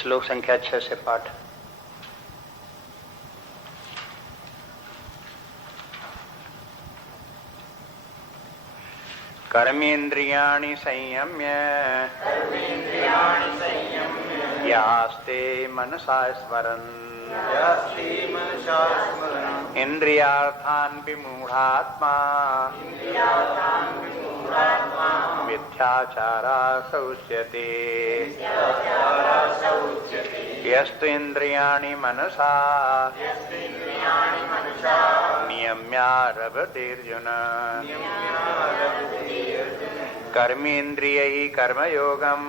श्लोक संख्या 6 से पाठ। कर्मेन्द्रियाणि संयम्य यास्ते मनसा स्मरन् इंद्रियार्थान् विमूढात्मा मिथ्याचारः उच्यते। यस्तु इंद्रियाणि मनसा नियम्यारभतेर्जुन कर्मेन्द्रियैः कर्मयोगम्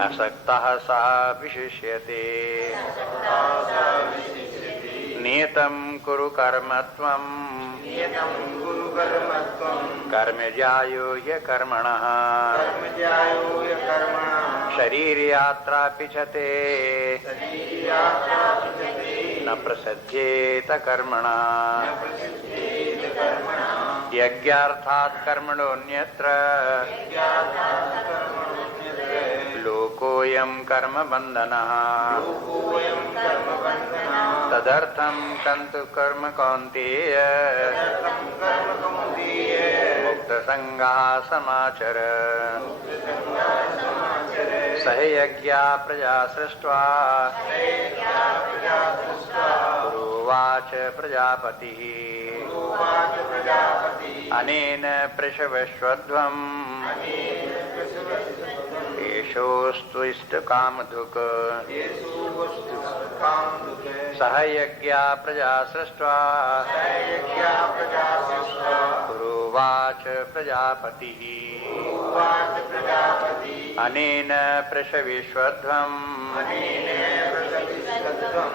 असक्तः सः विशिष्यते। नियतं कुरु कर्म त्वं कर्मज्यायो ह्यकर्मणः शरीरयात्रापिचते न प्रसज्येत कर्मणः। यज्ञार्थात् कर्मणोऽन्यत्र लोकोऽयं कर्मबन्धनः। तदर्थं तन्तु कर्म कौन्तेय मुक्तसंगः समाचर। सह यज्ञा प्रजा सृष्ट्वा पुरोवाच प्रजापतिः अनेन पृषवश्वध्वम् येषोऽस्तु इष्टकामधुक्। सह यज्ञा प्रजा सृष्ट्वा पुरोवाच प्रजापतिः अनेन पृषवेश्वध्वम्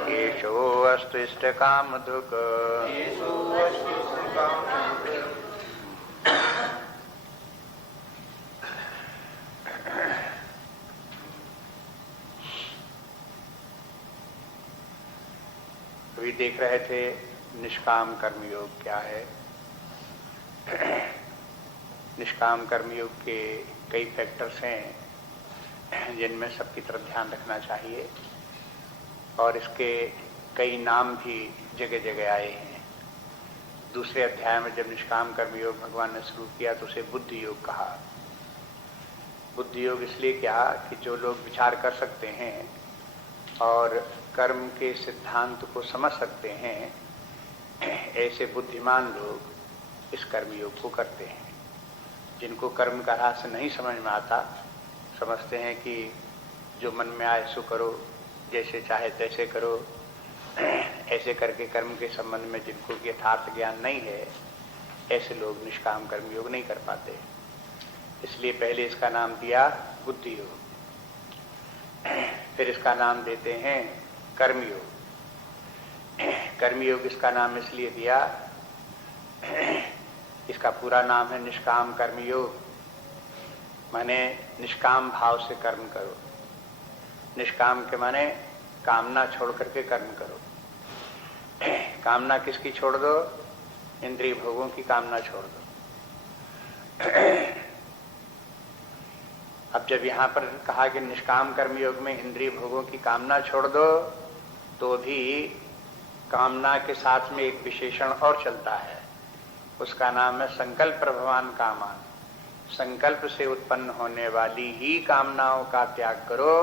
येषोऽस्तु इष्टकामधुक्। अभी देख रहे थे निष्काम कर्मयोग क्या है। निष्काम कर्मयोग के कई फैक्टर्स हैं जिनमें सबकी तरफ ध्यान रखना चाहिए और इसके कई नाम भी जगह जगह आए हैं। दूसरे अध्याय में जब निष्काम कर्मयोग भगवान ने शुरू किया तो उसे बुद्धि योग कहा। बुद्धि योग इसलिए क्या कि जो लोग विचार कर सकते हैं और कर्म के सिद्धांत को समझ सकते हैं, ऐसे बुद्धिमान लोग इस कर्मयोग को करते हैं। जिनको कर्म का रहस्य नहीं समझ में आता, समझते हैं कि जो मन में आए सो करो, जैसे चाहे तैसे करो, ऐसे करके कर्म के संबंध में जिनको यथार्थ ज्ञान नहीं है, ऐसे लोग निष्काम कर्मयोग नहीं कर पाते। इसलिए पहले इसका नाम दिया बुद्धि योग, फिर इसका नाम देते हैं कर्मयोग। कर्मयोग इसका नाम इसलिए दिया, इसका पूरा नाम है निष्काम कर्मयोग, माने निष्काम भाव से कर्म करो। निष्काम के माने कामना छोड़ करके कर्म करो। कामना किसकी छोड़ दो? इंद्रिय भोगों की कामना छोड़ दो। अब जब यहाँ पर कहा कि निष्काम कर्मयोग में इंद्रिय भोगों की कामना छोड़ दो, तो भी कामना के साथ में एक विशेषण और चलता है, उसका नाम है संकल्प प्रभवान कामान। संकल्प से उत्पन्न होने वाली ही कामनाओं का त्याग करो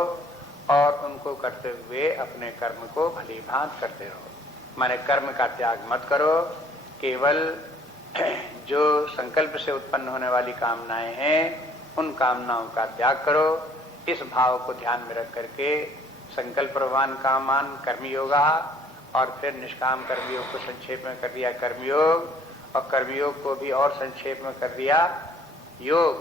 और उनको करते हुए अपने कर्म को भली भांति करते रहो। माने कर्म का त्याग मत करो, केवल जो संकल्प से उत्पन्न होने वाली कामनाएं हैं उन कामनाओं का त्याग करो। इस भाव को ध्यान में रख करके संकल्प प्रभवान कामान कर्मयोगा, और फिर निष्काम कर्मयोग को संक्षेप में कर दिया कर्मयोग, और कर्मयोग को भी और संक्षेप में कर दिया योग।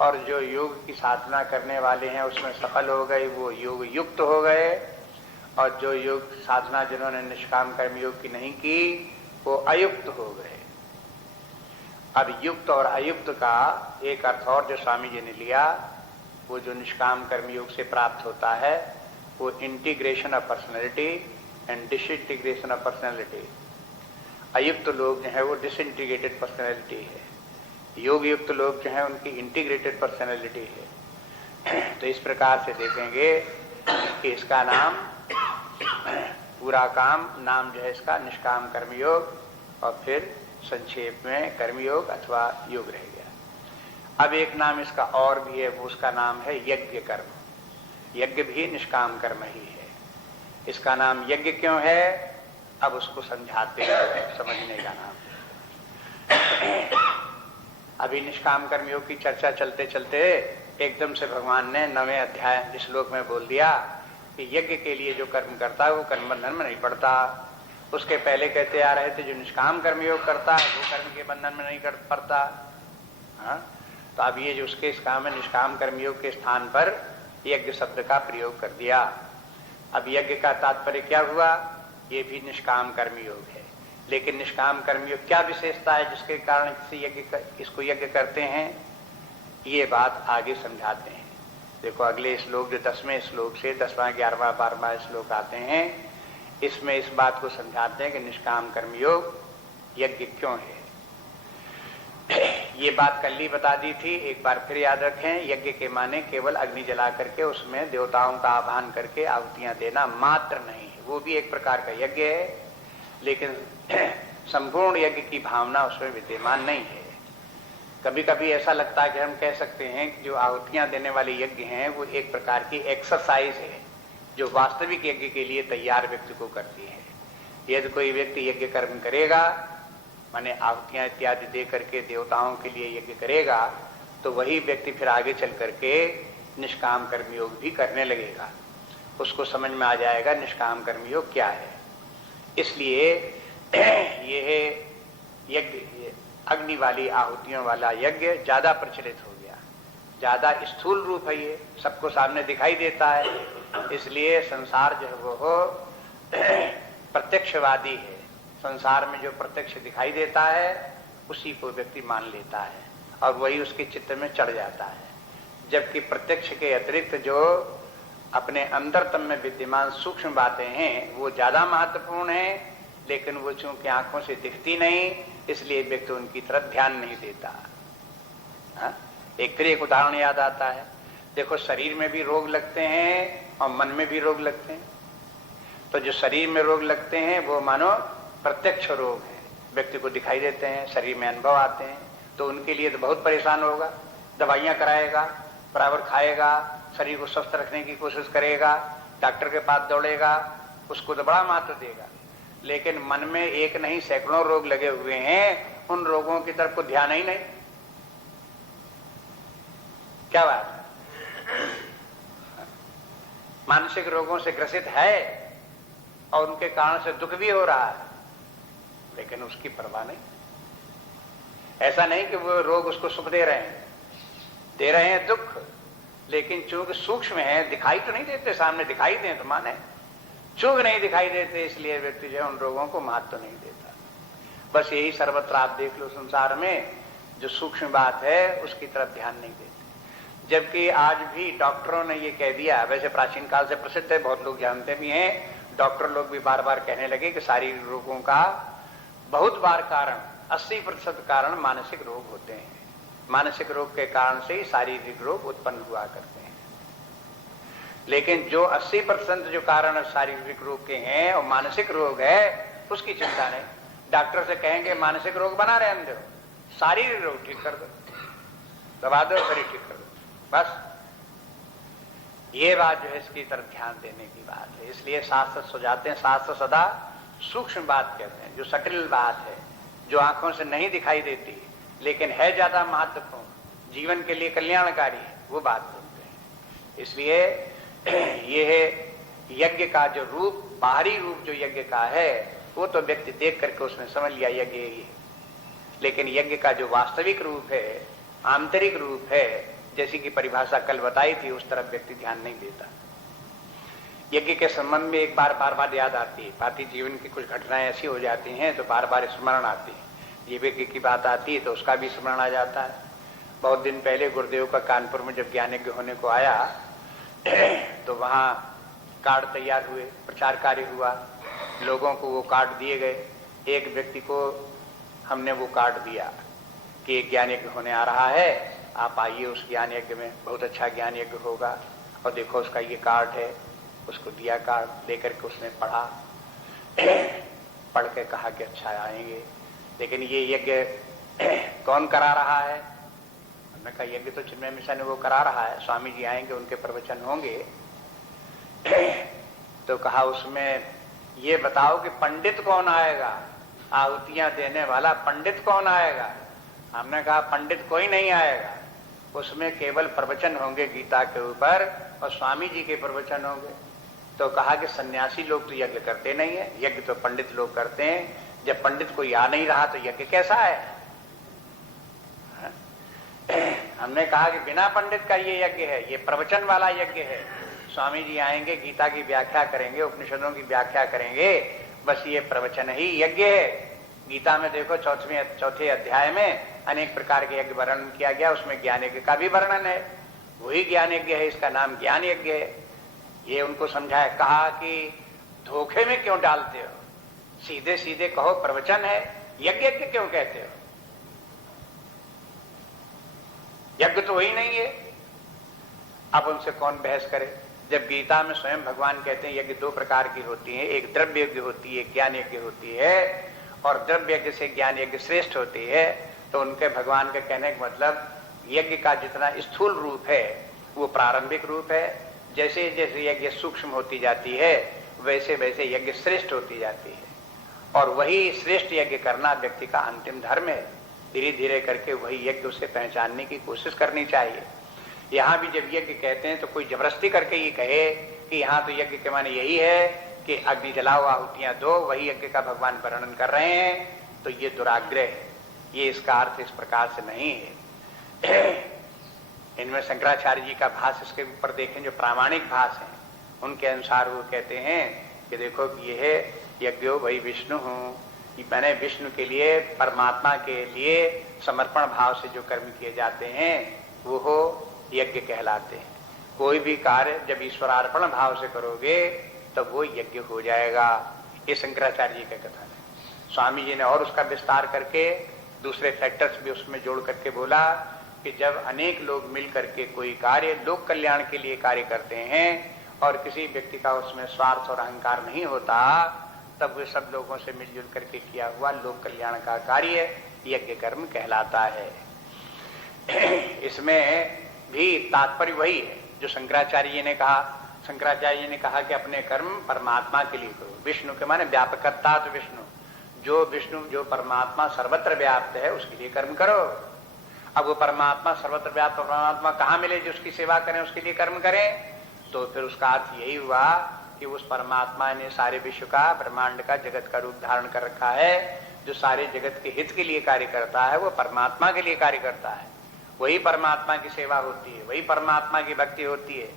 और जो योग की साधना करने वाले हैं उसमें सफल हो गए, वो योग युक्त हो गए, और जो योग साधना जिन्होंने निष्काम कर्मयोग की नहीं की वो अयुक्त हो गए। अब युक्त और अयुक्त का एक अर्थ और जो स्वामी जी ने लिया, वो जो निष्काम कर्मयोग से प्राप्त होता है वो integration of personality and disintegration of personality. अयुक्त लोग जो है वो डिसइंटीग्रेटेड पर्सनैलिटी है, योग युक्त लोग जो है उनकी इंटीग्रेटेड पर्सनैलिटी है। तो इस प्रकार से देखेंगे कि इसका नाम, पूरा काम नाम जो है इसका निष्काम कर्मयोग, और फिर संक्षेप में कर्मयोग अथवा योग रह गया। अब एक नाम इसका और भी है, वो उसका नाम है यज्ञ कर्म। यज्ञ भी निष्काम कर्म ही है। इसका नाम यज्ञ क्यों है, अब उसको समझाते हैं, समझने का नाम। अभी निष्काम कर्मयोग की चर्चा चलते चलते एकदम से भगवान ने 9वें अध्याय श्लोक में बोल दिया कि यज्ञ के लिए जो कर्म करता है वो कर्म बंधन में नहीं पड़ता। उसके पहले कहते आ रहे थे जो निष्काम कर्मयोग करता है वो कर्म के बंधन में नहीं पड़ता। हाँ, तो अब ये जो उसके इस काम में निष्काम कर्मयोग के स्थान पर यज्ञ शब्द का प्रयोग कर दिया। अब यज्ञ का तात्पर्य क्या हुआ, ये भी निष्काम कर्मयोग है, लेकिन निष्काम कर्मयोग क्या विशेषता है जिसके कारण इसको यज्ञ करते हैं, ये बात आगे समझाते हैं। देखो अगले श्लोक जो 10वें श्लोक से 10वां 11वां 12वां श्लोक आते हैं, इसमें इस बात को समझाते हैं कि निष्काम कर्मयोग यज्ञ क्यों है। ये बात कल ही बता दी थी, एक बार फिर याद रखें। यज्ञ के माने केवल अग्नि जला करके उसमें देवताओं का आह्वान करके आहुतियां देना मात्र नहीं है, वो भी एक प्रकार का यज्ञ है, लेकिन संपूर्ण यज्ञ की भावना उसमें विद्यमान नहीं है। कभी कभी ऐसा लगता है कि हम कह सकते हैं कि जो आहुतियां देने वाले यज्ञ हैं वो एक प्रकार की एक्सरसाइज है जो वास्तविक यज्ञ के लिए तैयार व्यक्ति को करती है। यदि कोई व्यक्ति यज्ञ कर्म करेगा, माने आहुतियां इत्यादि दे करके देवताओं के लिए यज्ञ करेगा, तो वही व्यक्ति फिर आगे चल करके निष्काम कर्मयोग भी करने लगेगा। उसको समझ में आ जाएगा निष्काम कर्मयोग क्या है। इसलिए यह यज्ञ अग्नि वाली आहुतियों वाला यज्ञ ज्यादा प्रचलित हो गया, ज्यादा स्थूल रूप है, ये सबको सामने दिखाई देता है। इसलिए संसार जो है वो प्रत्यक्षवादी है। संसार में जो प्रत्यक्ष दिखाई देता है उसी को व्यक्ति मान लेता है और वही उसके चित्त में चढ़ जाता है। जबकि प्रत्यक्ष के अतिरिक्त जो अपने अंतरतम में विद्यमान सूक्ष्म बातें हैं वो ज्यादा महत्वपूर्ण है, लेकिन वो चूंकि आंखों से दिखती नहीं इसलिए व्यक्ति उनकी तरफ ध्यान नहीं देता। हा? एक उदाहरण याद आता है। देखो शरीर में भी रोग लगते हैं और मन में भी रोग लगते हैं। तो जो शरीर में रोग लगते हैं वो मानो प्रत्यक्ष रोग है, व्यक्ति को दिखाई देते हैं, शरीर में अनुभव आते हैं, तो उनके लिए तो बहुत परेशान होगा, दवाइयां कराएगा, बराबर खाएगा, शरीर को स्वस्थ रखने की कोशिश करेगा, डॉक्टर के पास दौड़ेगा, उसको तो बड़ा महत्व देगा। लेकिन मन में एक नहीं सैकड़ों रोग लगे हुए हैं, उन रोगों की तरफ को ध्यान ही नहीं। क्या बात, मानसिक रोगों से ग्रसित है और उनके कारण से दुख भी हो रहा है, लेकिन उसकी परवाह नहीं। ऐसा नहीं कि वो रोग उसको सुख दे रहे हैं दुख, लेकिन चूंकि सूक्ष्म है, दिखाई तो नहीं देते, सामने दिखाई दें तो माने, चूक नहीं दिखाई देते, इसलिए व्यक्ति जो है उन रोगों को महत्व नहीं देता। बस यही सर्वत्र आप देख लो, संसार में जो सूक्ष्म बात है उसकी तरफ ध्यान नहीं देते। जबकि आज भी डॉक्टरों ने ये कह दिया, वैसे प्राचीन काल से प्रसिद्ध है, बहुत लोग जानते भी हैं, डॉक्टर लोग भी बार बार कहने लगे कि शारीरिक रोगों का बहुत बार कारण 80% कारण मानसिक रोग होते हैं। मानसिक रोग के कारण से ही शारीरिक रोग उत्पन्न हुआ करते हैं। लेकिन जो 80% जो कारण शारीरिक रोग के हैं और मानसिक रोग है, उसकी चिंता नहीं। डॉक्टर से कहेंगे मानसिक रोग बना रहे अंदर, शारीरिक रोग ठीक कर दो, दबा दो, शरीर ठीक कर दो, बस। ये बात जो है इसकी तरफ ध्यान देने की बात है। इसलिए शास्त्र सुझाते हैं, शास्त्र सदा सूक्ष्म बात कहते हैं, जो सटिल बात है, जो आंखों से नहीं दिखाई देती लेकिन है ज्यादा महत्वपूर्ण, जीवन के लिए कल्याणकारी है, वो बात बोलते हैं। इसलिए यह यज्ञ का जो रूप, बाहरी रूप जो यज्ञ का है, वो तो व्यक्ति देख करके उसने समझ लिया यज्ञ यही है, लेकिन यज्ञ का जो वास्तविक रूप है, आंतरिक रूप है, जैसी की परिभाषा कल बताई थी, उस तरफ व्यक्ति ध्यान नहीं देता। यज्ञ के संबंध में एक बार बार याद आती है, बाकी जीवन की कुछ घटनाएं ऐसी हो जाती हैं तो बार बार स्मरण आती है। यज्ञ की बात आती है तो उसका भी स्मरण आ जाता है। बहुत दिन पहले गुरुदेव का कानपुर में जब ज्ञान यज्ञ होने को आया तो वहाँ कार्ड तैयार हुए, प्रचार कार्य हुआ, लोगों को वो कार्ड दिए गए। एक व्यक्ति को हमने वो कार्ड दिया कि ज्ञान यज्ञ होने आ रहा है आप आइए उस ज्ञान यज्ञ में, बहुत अच्छा ज्ञान यज्ञ होगा, और देखो उसका ये कार्ड है। उसको दिया कार्ड, देकर के उसने पढ़ा, पढ़ के कहा कि अच्छा आएंगे, लेकिन ये यज्ञ कौन करा रहा है? हमने कहा यज्ञ तो चिन्मय मिशन वो करा रहा है, स्वामी जी आएंगे, उनके प्रवचन होंगे। तो कहा उसमें ये बताओ कि पंडित कौन आएगा, आहुतियां देने वाला पंडित कौन आएगा? हमने कहा पंडित कोई नहीं आएगा, उसमें केवल प्रवचन होंगे गीता के ऊपर, और स्वामी जी के प्रवचन होंगे। तो कहा कि सन्यासी लोग तो यज्ञ करते नहीं है, यज्ञ तो पंडित लोग करते हैं। जब पंडित कोई आ नहीं रहा तो यज्ञ कैसा है? हमने कहा कि बिना पंडित का ये यज्ञ है, ये प्रवचन वाला यज्ञ है। स्वामी जी आएंगे, गीता की व्याख्या करेंगे, उपनिषदों की व्याख्या करेंगे, बस ये प्रवचन ही यज्ञ है। गीता में देखो चौथे अध्याय में अनेक प्रकार के यज्ञ वर्णन किया गया, उसमें ज्ञान यज्ञ का भी वर्णन है, वही ज्ञान यज्ञ है, इसका नाम ज्ञान यज्ञ है। ये उनको समझाया, कहा कि धोखे में क्यों डालते हो, सीधे सीधे कहो प्रवचन है, यज्ञ यज्ञ क्यों कहते हो? यज्ञ तो वही नहीं है। अब उनसे कौन बहस करे, जब गीता में स्वयं भगवान कहते हैं यज्ञ दो प्रकार की होती है, एक द्रव्य यज्ञ होती है, एक ज्ञान यज्ञ होती है, और द्रव्य यज्ञ से ज्ञान यज्ञ श्रेष्ठ होती है। तो उनके भगवान के कहने का मतलब यज्ञ का जितना स्थूल रूप है वो प्रारंभिक रूप है, जैसे जैसे यज्ञ सूक्ष्म होती जाती है वैसे वैसे यज्ञ श्रेष्ठ होती जाती है, और वही श्रेष्ठ यज्ञ करना व्यक्ति का अंतिम धर्म है। धीरे धीरे करके वही यज्ञ उसे पहचानने की कोशिश करनी चाहिए। यहाँ भी जब यज्ञ कहते हैं तो कोई जबरदस्ती करके ये कहे कि यहाँ तो यज्ञ के माने यही है कि अग्नि जलाओ, आहुतियां दो, वही यज्ञ का भगवान वर्णन कर रहे हैं, तो ये दुराग्रह है। ये इसका अर्थ इस प्रकार से नहीं है। इनमें शंकराचार्य जी का भाष्य इसके ऊपर देखें, जो प्रामाणिक भाष्य है, उनके अनुसार वो कहते हैं कि देखो ये है यज्ञो वही विष्णु हूँ, मैंने विष्णु के लिए, परमात्मा के लिए समर्पण भाव से जो कर्म किए जाते हैं वो हो यज्ञ कहलाते हैं। कोई भी कार्य जब ईश्वरार्पण भाव से करोगे तब वो यज्ञ हो जाएगा। ये शंकराचार्य जी का कथन है। स्वामी जी ने और उसका विस्तार करके दूसरे फैक्टर्स भी उसमें जोड़ करके बोला कि जब अनेक लोग मिल करके कोई कार्य लोक कल्याण के लिए कार्य करते हैं और किसी व्यक्ति का उसमें स्वार्थ और अहंकार नहीं होता, तब वे सब लोगों से मिलजुल करके किया हुआ लोक कल्याण का कार्य यज्ञ कर्म कहलाता है। इसमें भी तात्पर्य वही है जो शंकराचार्य जी ने कहा। शंकराचार्य जी ने कहा कि अपने कर्म परमात्मा के लिए करो। विष्णु के माने व्यापकता, तो विष्णु जो परमात्मा सर्वत्र व्याप्त है उसके लिए कर्म करो। अब वो परमात्मा सर्वत्र व्याप्त परमात्मा कहाँ मिले जो उसकी सेवा करें, उसके लिए कर्म करें? तो फिर उसका अर्थ यही हुआ कि उस परमात्मा ने सारे विश्व का, ब्रह्मांड का, जगत का रूप धारण कर रखा है। जो सारे जगत के हित के लिए कार्य करता है वो परमात्मा के लिए कार्य करता है। वही परमात्मा की सेवा होती है, वही परमात्मा की भक्ति होती है।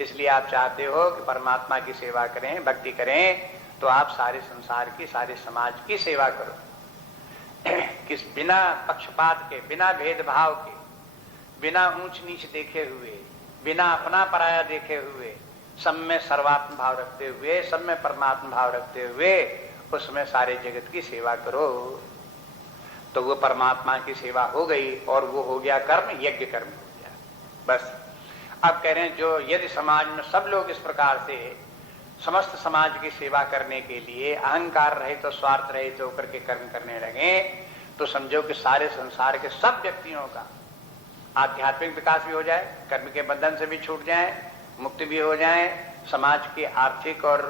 इसलिए आप चाहते हो कि परमात्मा की सेवा करें, भक्ति करें, तो आप सारे संसार की, सारे समाज की सेवा करो। किस बिना पक्षपात के, बिना भेदभाव के, बिना ऊंच नीच देखे हुए, बिना अपना पराया देखे हुए, सब में सर्वात्म भाव रखते हुए, सब में परमात्मा भाव रखते हुए उसमें सारे जगत की सेवा करो। तो वो परमात्मा की सेवा हो गई और वो हो गया कर्म, यज्ञ कर्म हो गया। बस अब कह रहे हैं जो यदि समाज में सब लोग इस प्रकार से समस्त समाज की सेवा करने के लिए अहंकार रहित तो स्वार्थ रहित तो होकर के कर्म करने लगे, तो समझो कि सारे संसार के सब व्यक्तियों का आध्यात्मिक विकास भी हो जाए, कर्म के बंधन से भी छूट जाए, मुक्ति भी हो जाए, समाज की आर्थिक और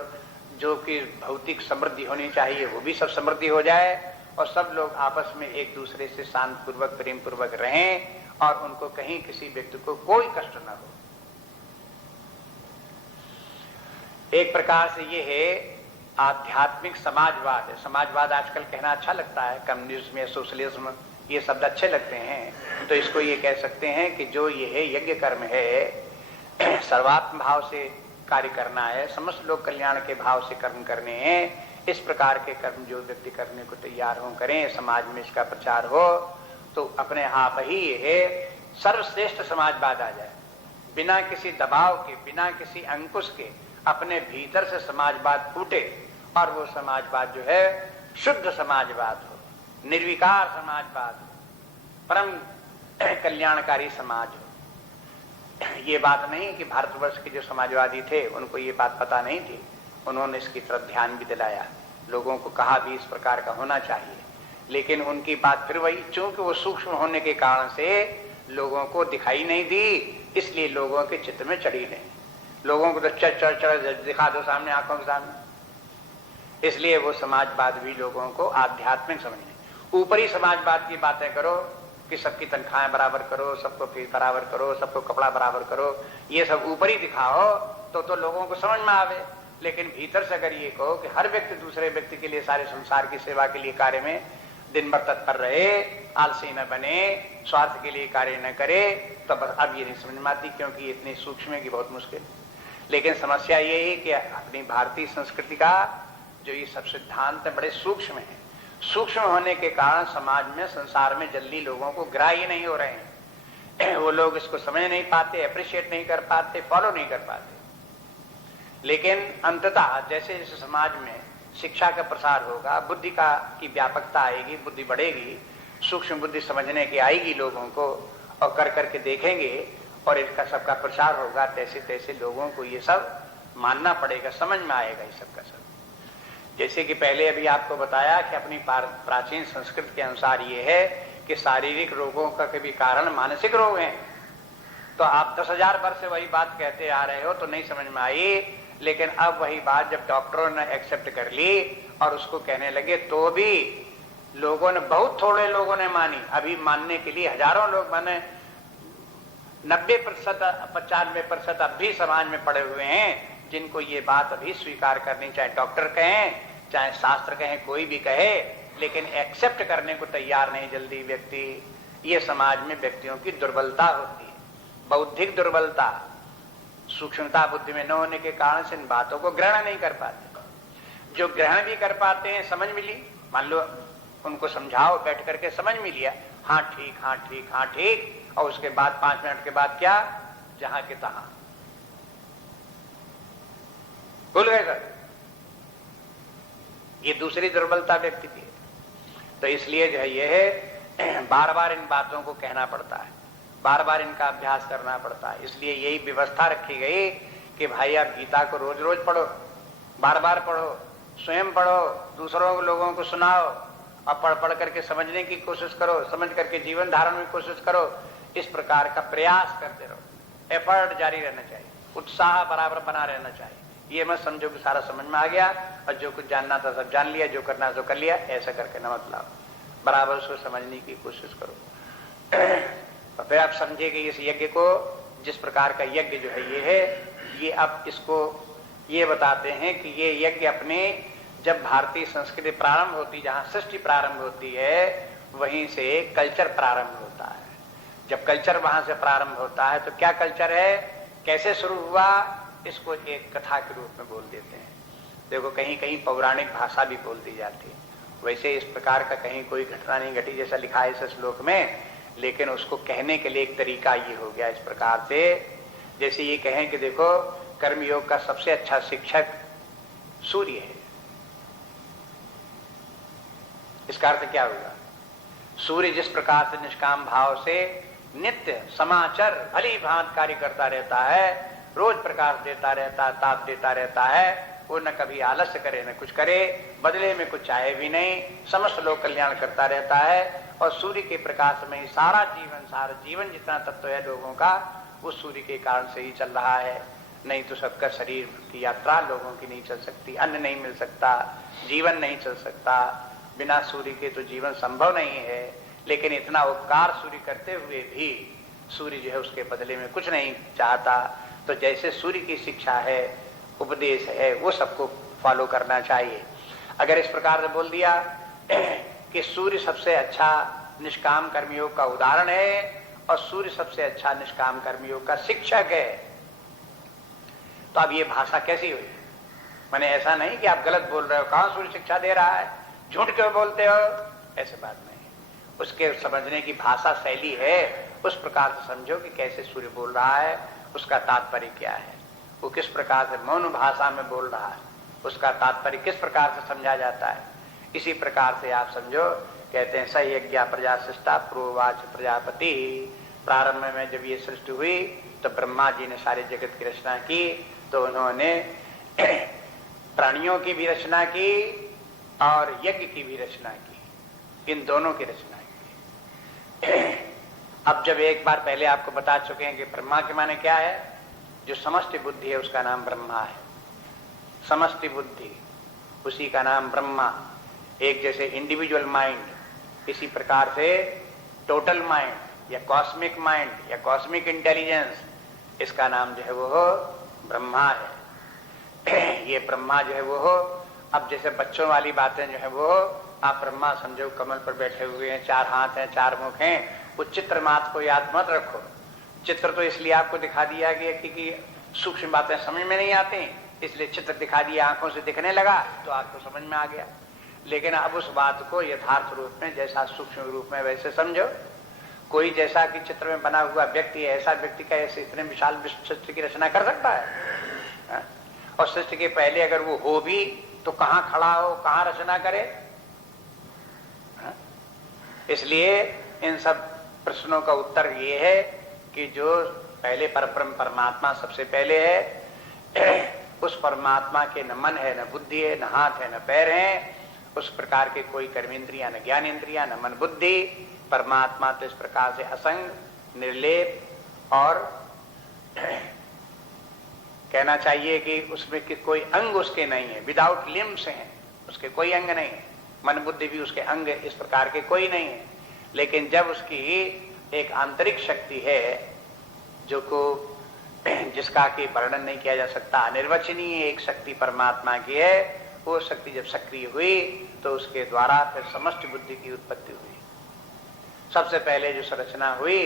जो कि भौतिक समृद्धि होनी चाहिए वो भी सब समृद्धि हो जाए, और सब लोग आपस में एक दूसरे से शांत पूर्वक, प्रेम पूर्वक रहें, और उनको कहीं किसी व्यक्ति को कोई कष्ट न हो। एक प्रकार से ये है आध्यात्मिक समाजवाद है। समाजवाद आजकल कहना अच्छा लगता है, कम्युनिज्म या सोशलिज्म ये शब्द अच्छे लगते हैं, तो इसको ये कह सकते हैं कि जो ये है यज्ञ कर्म है, सर्वात्म भाव से कार्य करना है, समस्त लोग कल्याण के भाव से कर्म करने हैं। इस प्रकार के कर्म जो व्यक्ति करने को तैयार हो, करें, समाज में इसका प्रचार हो, तो अपने आप ही ये सर्वश्रेष्ठ समाजवाद आ जाए। बिना किसी दबाव के, बिना किसी अंकुश के अपने भीतर से समाजवाद फूटे, और वो समाजवाद जो है शुद्ध समाजवाद हो, निर्विकार समाजवाद हो, परम कल्याणकारी समाज हो। ये बात नहीं कि भारतवर्ष के जो समाजवादी थे उनको ये बात पता नहीं थी, उन्होंने इसकी तरफ ध्यान भी दिलाया, लोगों को कहा भी इस प्रकार का होना चाहिए, लेकिन उनकी बात फिर वही, चूंकि वो सूक्ष्म होने के कारण से लोगों को दिखाई नहीं दी, इसलिए लोगों के चित्त में चढ़ी नहीं। लोगों को तो चढ़ दिखा दो सामने, आंखों के सामने, इसलिए वो समाजवाद भी लोगों को आध्यात्मिक समझने। ऊपरी समाजवाद की बातें करो कि सबकी तनख्वाहें बराबर करो, सबको फीस बराबर करो, सबको कपड़ा बराबर करो, ये सब ऊपरी दिखाओ तो लोगों को समझ में आवे। लेकिन भीतर से अगर ये कहो कि हर व्यक्ति दूसरे व्यक्ति के लिए, सारे संसार की सेवा के लिए कार्य में दिन भर तत्पर रहे, आलसी न बने, स्वार्थ के लिए कार्य न करे, तो बस अब ये नहीं समझ में आती, क्योंकि इतनी सूक्ष्म है कि बहुत मुश्किल। लेकिन समस्या ये है कि अपनी भारतीय संस्कृति का जो ये सब सिद्धांत बड़े सूक्ष्म है, सूक्ष्म होने के कारण समाज में, संसार में जल्दी लोगों को ग्राह्य नहीं हो रहे हैं। वो लोग इसको समझ नहीं पाते, अप्रिशिएट नहीं कर पाते, फॉलो नहीं कर पाते। लेकिन अंततः जैसे जैसे समाज में शिक्षा का प्रसार होगा, बुद्धि की व्यापकता आएगी, बुद्धि बढ़ेगी, सूक्ष्म बुद्धि समझने की आएगी लोगों को, और कर करके देखेंगे और इसका सबका प्रसार होगा, तैसे तैसे लोगों को ये सब मानना पड़ेगा, समझ में आएगा ये सब का सब। जैसे कि पहले अभी आपको बताया कि अपनी प्राचीन संस्कृति के अनुसार ये है कि शारीरिक रोगों का कभी कारण मानसिक रोग हैं। तो आप 10,000 वर्ष से वही बात कहते आ रहे हो तो नहीं समझ में आई, लेकिन अब वही बात जब डॉक्टरों ने एक्सेप्ट कर ली और उसको कहने लगे, तो भी लोगों ने, बहुत थोड़े लोगों ने मानी। अभी मानने के लिए हजारों लोग माने, 90% 95% अब भी समाज में पड़े हुए हैं जिनको ये बात अभी स्वीकार करनी, चाहे डॉक्टर कहें, चाहे शास्त्र कहें, कोई भी कहे, लेकिन एक्सेप्ट करने को तैयार नहीं जल्दी व्यक्ति। ये समाज में व्यक्तियों की दुर्बलता होती है, बौद्धिक दुर्बलता, सूक्ष्मता बुद्धि में न होने के कारण से इन बातों को ग्रहण नहीं कर पाते। जो ग्रहण भी कर पाते हैं, समझ मिली, मान लो उनको समझाओ, बैठ करके समझ में लिया, हाँ ठीक, हाँ ठीक, हाँ ठीक, और उसके बाद 5 मिनट के बाद क्या, जहां के तहां भूल गए सर। ये दूसरी दुर्बलता व्यक्ति की है। तो इसलिए जो है ये है, बार बार इन बातों को कहना पड़ता है, बार बार इनका अभ्यास करना पड़ता है। इसलिए यही व्यवस्था रखी गई कि भाई आप गीता को रोज रोज पढ़ो, बार बार पढ़ो, स्वयं पढ़ो, दूसरों लोगों को सुनाओ, और पढ़ पढ़ करके समझने की कोशिश करो, समझ करके जीवन धारण की कोशिश करो। इस प्रकार का प्रयास करते रहो, एफर्ट जारी रहना चाहिए, उत्साह बराबर बना रहना चाहिए। ये मत समझो कि सारा समझ में आ गया और जो कुछ जानना था सब जान लिया, जो करना तो कर लिया, ऐसा करके न मत लाओ, बराबर उसको समझने की कोशिश करो। तो फिर आप समझे कि इस यज्ञ को, जिस प्रकार का यज्ञ जो है ये है, ये अब इसको ये बताते हैं कि ये यज्ञ अपने, जब भारतीय संस्कृति प्रारंभ होती, जहां सृष्टि प्रारंभ होती है, वहीं से कल्चर प्रारंभ होता है। जब कल्चर वहां से प्रारंभ होता है तो क्या कल्चर है, कैसे शुरू हुआ, इसको एक कथा के रूप में बोल देते हैं। देखो कहीं कहीं पौराणिक भाषा भी बोल दी जाती है, वैसे इस प्रकार का कहीं कोई घटना नहीं घटी जैसा लिखा है इस श्लोक में, लेकिन उसको कहने के लिए एक तरीका ये हो गया इस प्रकार से, जैसे ये कहें कि देखो कर्मयोग का सबसे अच्छा शिक्षक सूर्य है। इसका अर्थ क्या होगा, सूर्य जिस प्रकार से निष्काम भाव से नित्य समाचार भली भांति कार्य करता रहता है, रोज प्रकाश देता रहता है, ताप देता रहता है, वो न कभी आलस्य करे न कुछ करे, बदले में कुछ चाहे भी नहीं, समस्त लोग कल्याण करता रहता है। और सूर्य के प्रकाश में ही सारा जीवन जितना तत्व है लोगों का, वो सूर्य के कारण से ही चल रहा है। नहीं तो सबका शरीर की यात्रा लोगों की नहीं चल सकती, अन्न नहीं मिल सकता, जीवन नहीं चल सकता, बिना सूर्य के तो जीवन संभव नहीं है। लेकिन इतना उपकार सूर्य करते हुए भी सूर्य जो है उसके बदले में कुछ नहीं चाहता। तो जैसे सूर्य की शिक्षा है, उपदेश है, वो सबको फॉलो करना चाहिए। अगर इस प्रकार से बोल दिया कि सूर्य सबसे अच्छा निष्काम कर्मयोग का उदाहरण है और सूर्य सबसे अच्छा निष्काम कर्मयोग का शिक्षक है, तो अब ये भाषा कैसी हुई? मैंने ऐसा नहीं कि आप गलत बोल रहे हो, कहां सूर्य शिक्षा दे रहा है, झूठ क्यों बोलते हो, ऐसे बात नहीं। उसके समझने की भाषा शैली है, उस प्रकार से समझो कि कैसे सूर्य बोल रहा है, उसका तात्पर्य क्या है, वो किस प्रकार से मौन भाषा में बोल रहा है, उसका तात्पर्य किस प्रकार से समझा जाता है। इसी प्रकार से आप समझो कहते हैं सही यज्ञ प्रजा सृष्टा प्रोवाच प्रजापति। प्रारंभ में जब ये सृष्टि हुई तो ब्रह्मा जी ने सारे जगत की रचना की, तो उन्होंने प्राणियों की भी रचना की और यज्ञ की भी रचना की, इन दोनों की रचना की। अब जब एक बार पहले आपको बता चुके हैं कि ब्रह्मा के माने क्या है, जो समष्टि बुद्धि है उसका नाम ब्रह्मा है। समष्टि बुद्धि उसी का नाम ब्रह्मा। एक जैसे इंडिविजुअल माइंड, इसी प्रकार से टोटल माइंड या कॉस्मिक माइंड या कॉस्मिक इंटेलिजेंस, इसका नाम जो है वो ब्रह्मा है। ये ब्रह्मा जो है वो अब जैसे बच्चों वाली बातें जो है वो आप ब्रह्मा समझो कमल पर बैठे हुए हैं, 4 हाथ हैं, 4 मुख हैं, वो चित्र मात्र को याद मत रखो। चित्र तो इसलिए आपको दिखा दिया गया कि सूक्ष्म बातें समझ में नहीं आती, इसलिए चित्र दिखा दिया, आंखों से दिखने लगा तो आपको समझ में आ गया। लेकिन अब उस बात को यथार्थ रूप में जैसा सूक्ष्म रूप में वैसे समझो। कोई जैसा कि चित्र में बना हुआ व्यक्ति है, ऐसा व्यक्ति का ऐसे इतने विशाल सृष्टि की रचना कर सकता है? और सृष्टि के पहले अगर वो हो भी तो कहां खड़ा हो, कहां रचना करे? इसलिए इन सब प्रश्नों का उत्तर ये है कि जो पहले परब्रह्म परमात्मा सबसे पहले है, उस परमात्मा के न मन है, न बुद्धि है, न हाथ है, न पैर है, उस प्रकार के कोई कर्मेंद्रिया, न ज्ञानेन्द्रिया, न मन बुद्धि। परमात्मा तो इस प्रकार से असंग, निर्लेप और कहना चाहिए कि उसमें कि कोई अंग उसके नहीं है, विदाउट लिम्स हैं, उसके कोई अंग नहीं है। मन बुद्धि भी उसके अंग इस प्रकार के कोई नहीं है। लेकिन जब उसकी एक आंतरिक शक्ति है जो को जिसका कि वर्णन नहीं किया जा सकता, अनिर्वचनीय एक शक्ति परमात्मा की है, वो शक्ति जब सक्रिय हुई तो उसके द्वारा फिर समष्टि बुद्धि की उत्पत्ति हुई। सबसे पहले जो संरचना हुई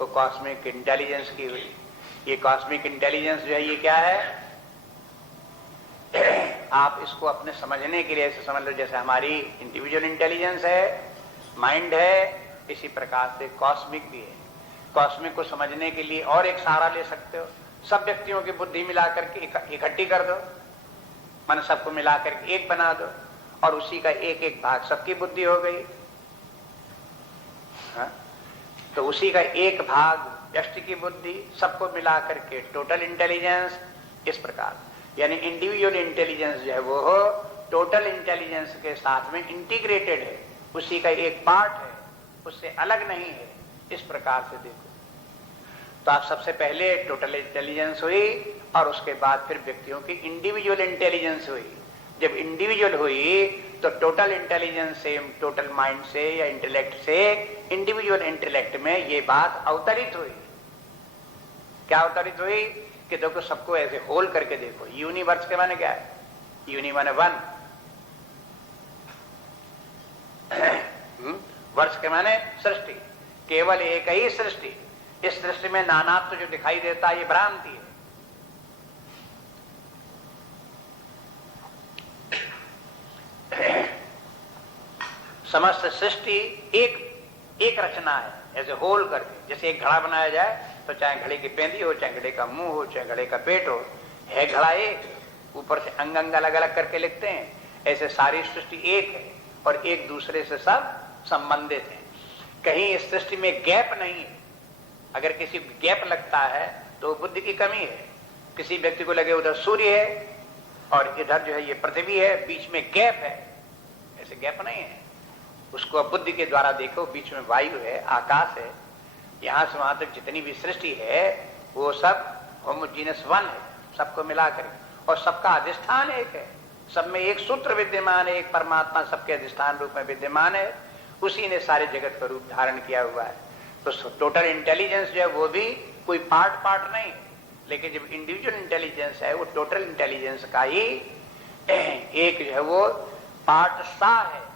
वो कॉस्मिक इंटेलिजेंस की हुई। ये कॉस्मिक इंटेलिजेंस जो है ये क्या है, आप इसको अपने समझने के लिए ऐसे समझ लो जैसे हमारी इंडिविजुअल इंटेलिजेंस है, माइंड है, इसी प्रकार से कॉस्मिक भी है। कॉस्मिक को समझने के लिए और एक सहारा ले सकते हो, सब व्यक्तियों की बुद्धि मिलाकर के इकट्ठी कर दो, मन सबको मिलाकर के एक बना दो और उसी का एक एक भाग सबकी बुद्धि हो गई। तो उसी का एक भाग व्यक्ति की बुद्धि, सबको मिलाकर के टोटल इंटेलिजेंस। इस प्रकार यानी इंडिविजुअल इंटेलिजेंस जो है वो हो टोटल इंटेलिजेंस के साथ में इंटीग्रेटेड है, उसी का एक पार्ट है, उससे अलग नहीं है। इस प्रकार से देखो तो आप सबसे पहले टोटल इंटेलिजेंस हुई और उसके बाद फिर व्यक्तियों की इंडिविजुअल इंटेलिजेंस हुई। जब इंडिविजुअल हुई तो टोटल इंटेलिजेंस से, टोटल माइंड से या इंटेलेक्ट से इंडिविजुअल इंटेलेक्ट में ये बात अवतरित हुई। क्या अवतरित हुई कि देखो सबको ऐसे होल करके देखो। यूनिवर्स के माने क्या है? यूनि माने 1, वर्ष के माने सृष्टि, केवल एक ही सृष्टि। इस सृष्टि में नानात्व जो दिखाई देता है ये भ्रांति है। समस्त सृष्टि एक रचना है, ऐसे होल करके। जैसे एक घड़ा बनाया जाए तो चाहे घड़े की पेंदी हो, चाहे घड़े का मुंह हो, चाहे घड़े का पेट हो, है घड़ा एक, ऊपर से अंग अंग अलग अलग करके लिखते हैं। ऐसे सारी सृष्टि एक है और एक दूसरे से सब संबंधित है। कहीं इस सृष्टि में गैप नहीं है। अगर किसी गैप लगता है तो बुद्धि की कमी है। किसी व्यक्ति को लगे उधर सूर्य है और इधर जो है ये पृथ्वी है, बीच में गैप है, ऐसे गैप नहीं है। उसको अब बुद्धि के द्वारा देखो, बीच में वायु है, आकाश है, यहां से वहां तक जितनी भी सृष्टि है वो सब होमोजीनियस वन है, सबको मिलाकर, और सबका अधिष्ठान एक है। सब में एक सूत्र विद्यमान है, एक परमात्मा सबके अधिष्ठान रूप में विद्यमान है, उसी ने सारे जगत का रूप धारण किया हुआ है। तो टोटल इंटेलिजेंस जो है वो भी कोई पार्ट नहीं, लेकिन जब इंडिविजुअल इंटेलिजेंस है वो टोटल इंटेलिजेंस का ही एक जो है वो पार्ट सा है।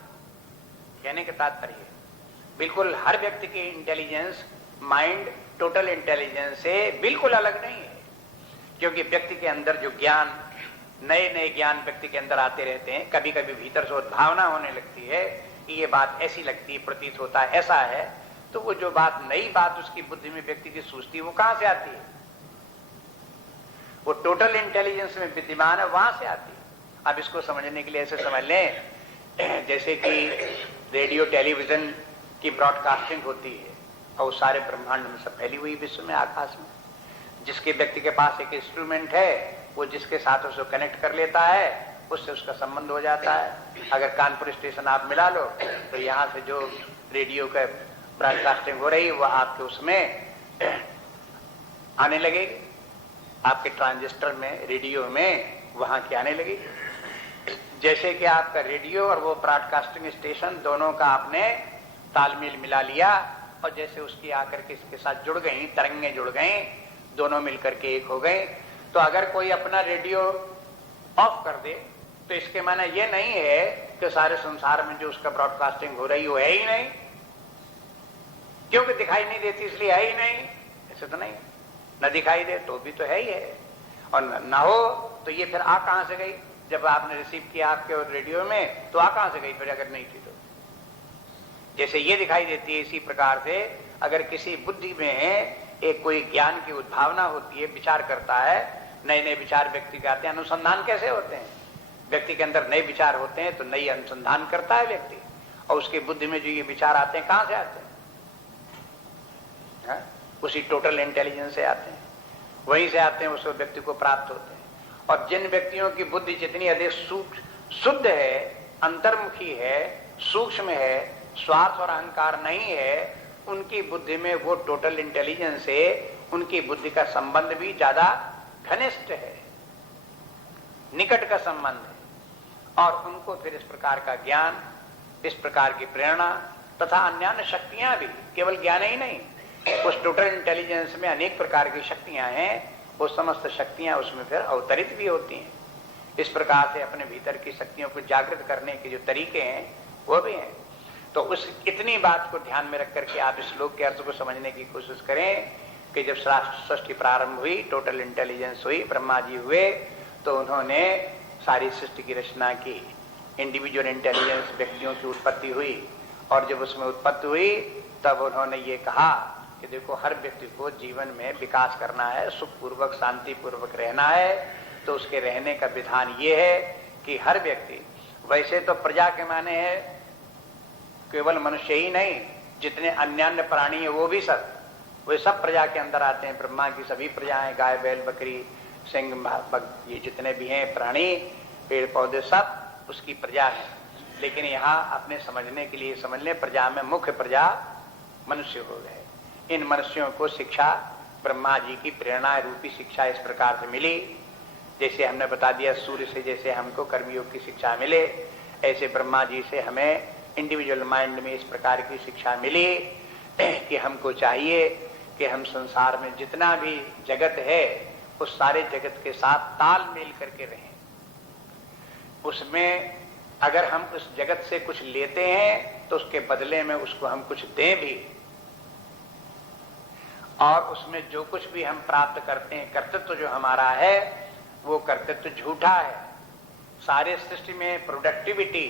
कहने का तात्पर्य बिल्कुल हर व्यक्ति की इंटेलिजेंस, माइंड टोटल इंटेलिजेंस से बिल्कुल अलग नहीं है। क्योंकि व्यक्ति के अंदर जो ज्ञान, नए नए ज्ञान व्यक्ति के अंदर आते रहते हैं, कभी कभी भीतर से उद्भावना होने लगती है कि ये बात ऐसी लगती है, प्रतीत होता है ऐसा है, तो वो जो बात, नई बात उसकी बुद्धि में व्यक्ति की सूझती है, वो कहां से आती है? वो टोटल इंटेलिजेंस में विद्यमान है, वहां से आती है। अब इसको समझने के लिए ऐसे समझ लें जैसे कि रेडियो टेलीविजन की ब्रॉडकास्टिंग होती है और सारे ब्रह्मांड में सब फैली हुई विश्व में, आकाश में। जिसके व्यक्ति के पास एक इंस्ट्रूमेंट है, वो जिसके साथ उसको कनेक्ट कर लेता है, उससे उसका संबंध हो जाता है। अगर कानपुर स्टेशन आप मिला लो तो यहाँ से जो रेडियो का ब्रॉडकास्टिंग हो रही है वो आपके उसमें आने लगेगी, आपके ट्रांजिस्टर में, रेडियो में वहां की आने लगेगी। जैसे कि आपका रेडियो और वो ब्रॉडकास्टिंग स्टेशन दोनों का आपने तालमेल मिला लिया और जैसे उसकी आकर के इसके साथ जुड़ गई, तरंगे जुड़ गई, दोनों मिलकर के एक हो गए। तो अगर कोई अपना रेडियो ऑफ कर दे तो इसके माने ये नहीं है कि सारे संसार में जो उसका ब्रॉडकास्टिंग हो रही वो है ही नहीं, क्योंकि दिखाई नहीं देती इसलिए है ही नहीं, ऐसे तो नहीं। न दिखाई दे तो भी तो है ही है, और न हो तो ये फिर आ कहां से गई? जब आपने रिसीव किया आपके रेडियो में तो आ कहां से गई फिर, अगर नहीं थी तो? जैसे ये दिखाई देती है, इसी प्रकार से अगर किसी बुद्धि में एक कोई ज्ञान की उद्भावना होती है, विचार करता है, नए नए विचार व्यक्ति के आते हैं। अनुसंधान कैसे होते हैं? व्यक्ति के अंदर नए विचार होते हैं तो नई अनुसंधान करता है व्यक्ति, और उसकी बुद्धि में जो ये विचार आते हैं कहां से आते हैं? उसी टोटल इंटेलिजेंस से आते हैं, वहीं से आते हैं, उस व्यक्ति को प्राप्त होते हैं। और जिन व्यक्तियों की बुद्धि जितनी अधिक शुद्ध है, अंतर्मुखी है, सूक्ष्म है, स्वार्थ और अहंकार नहीं है, उनकी बुद्धि में वो टोटल इंटेलिजेंस है, उनकी बुद्धि का संबंध भी ज्यादा घनिष्ठ है, निकट का संबंध है, और उनको फिर इस प्रकार का ज्ञान, इस प्रकार की प्रेरणा तथा अन्य शक्तियां भी, केवल ज्ञान ही नहीं, उस टोटल इंटेलिजेंस में अनेक प्रकार की शक्तियां हैं, वो समस्त शक्तियां उसमें फिर अवतरित भी होती हैं। इस प्रकार से अपने भीतर की शक्तियों को जागृत करने के जो तरीके हैं वो भी हैं। तो उस इतनी बात को ध्यान में रख करके आप इस श्लोक के अर्थ को समझने की कोशिश करें कि जब सृष्टि प्रारंभ हुई, टोटल इंटेलिजेंस हुई, ब्रह्मा जी हुए, तो उन्होंने सारी सृष्टि की रचना की, इंडिविजुअल इंटेलिजेंस व्यक्तियों की उत्पत्ति हुई, और जब उसमें उत्पत्ति हुई तब उन्होंने ये कहा कि देखो हर व्यक्ति को जीवन में विकास करना है, सुखपूर्वक शांति पूर्वक रहना है, तो उसके रहने का विधान ये है कि हर व्यक्ति, वैसे तो प्रजा के माने है केवल मनुष्य ही नहीं, जितने अन्य प्राणी है वो भी सब, वे सब प्रजा के अंदर आते हैं। ब्रह्मा की सभी प्रजाएं, गाय बैल बकरी सिंह ये जितने भी हैं प्राणी, पेड़ पौधे, सब उसकी प्रजा है। लेकिन यहाँ अपने समझने के लिए समझ लें, प्रजा में मुख्य प्रजा मनुष्य हो गए। इन मनुष्यों को शिक्षा ब्रह्मा जी की प्रेरणा रूपी शिक्षा इस प्रकार से मिली, जैसे हमने बता दिया सूर्य से जैसे हमको कर्मयोग की शिक्षा मिले, ऐसे ब्रह्मा जी से हमें इंडिविजुअल माइंड में इस प्रकार की शिक्षा मिली कि हमको चाहिए कि हम संसार में जितना भी जगत है उस सारे जगत के साथ तालमेल करके रहें। उसमें अगर हम उस जगत से कुछ लेते हैं तो उसके बदले में उसको हम कुछ दें भी, और उसमें जो कुछ भी हम प्राप्त करते हैं, कर्तृत्व जो हमारा है वो कर्तृत्व झूठा है। सारे सृष्टि में प्रोडक्टिविटी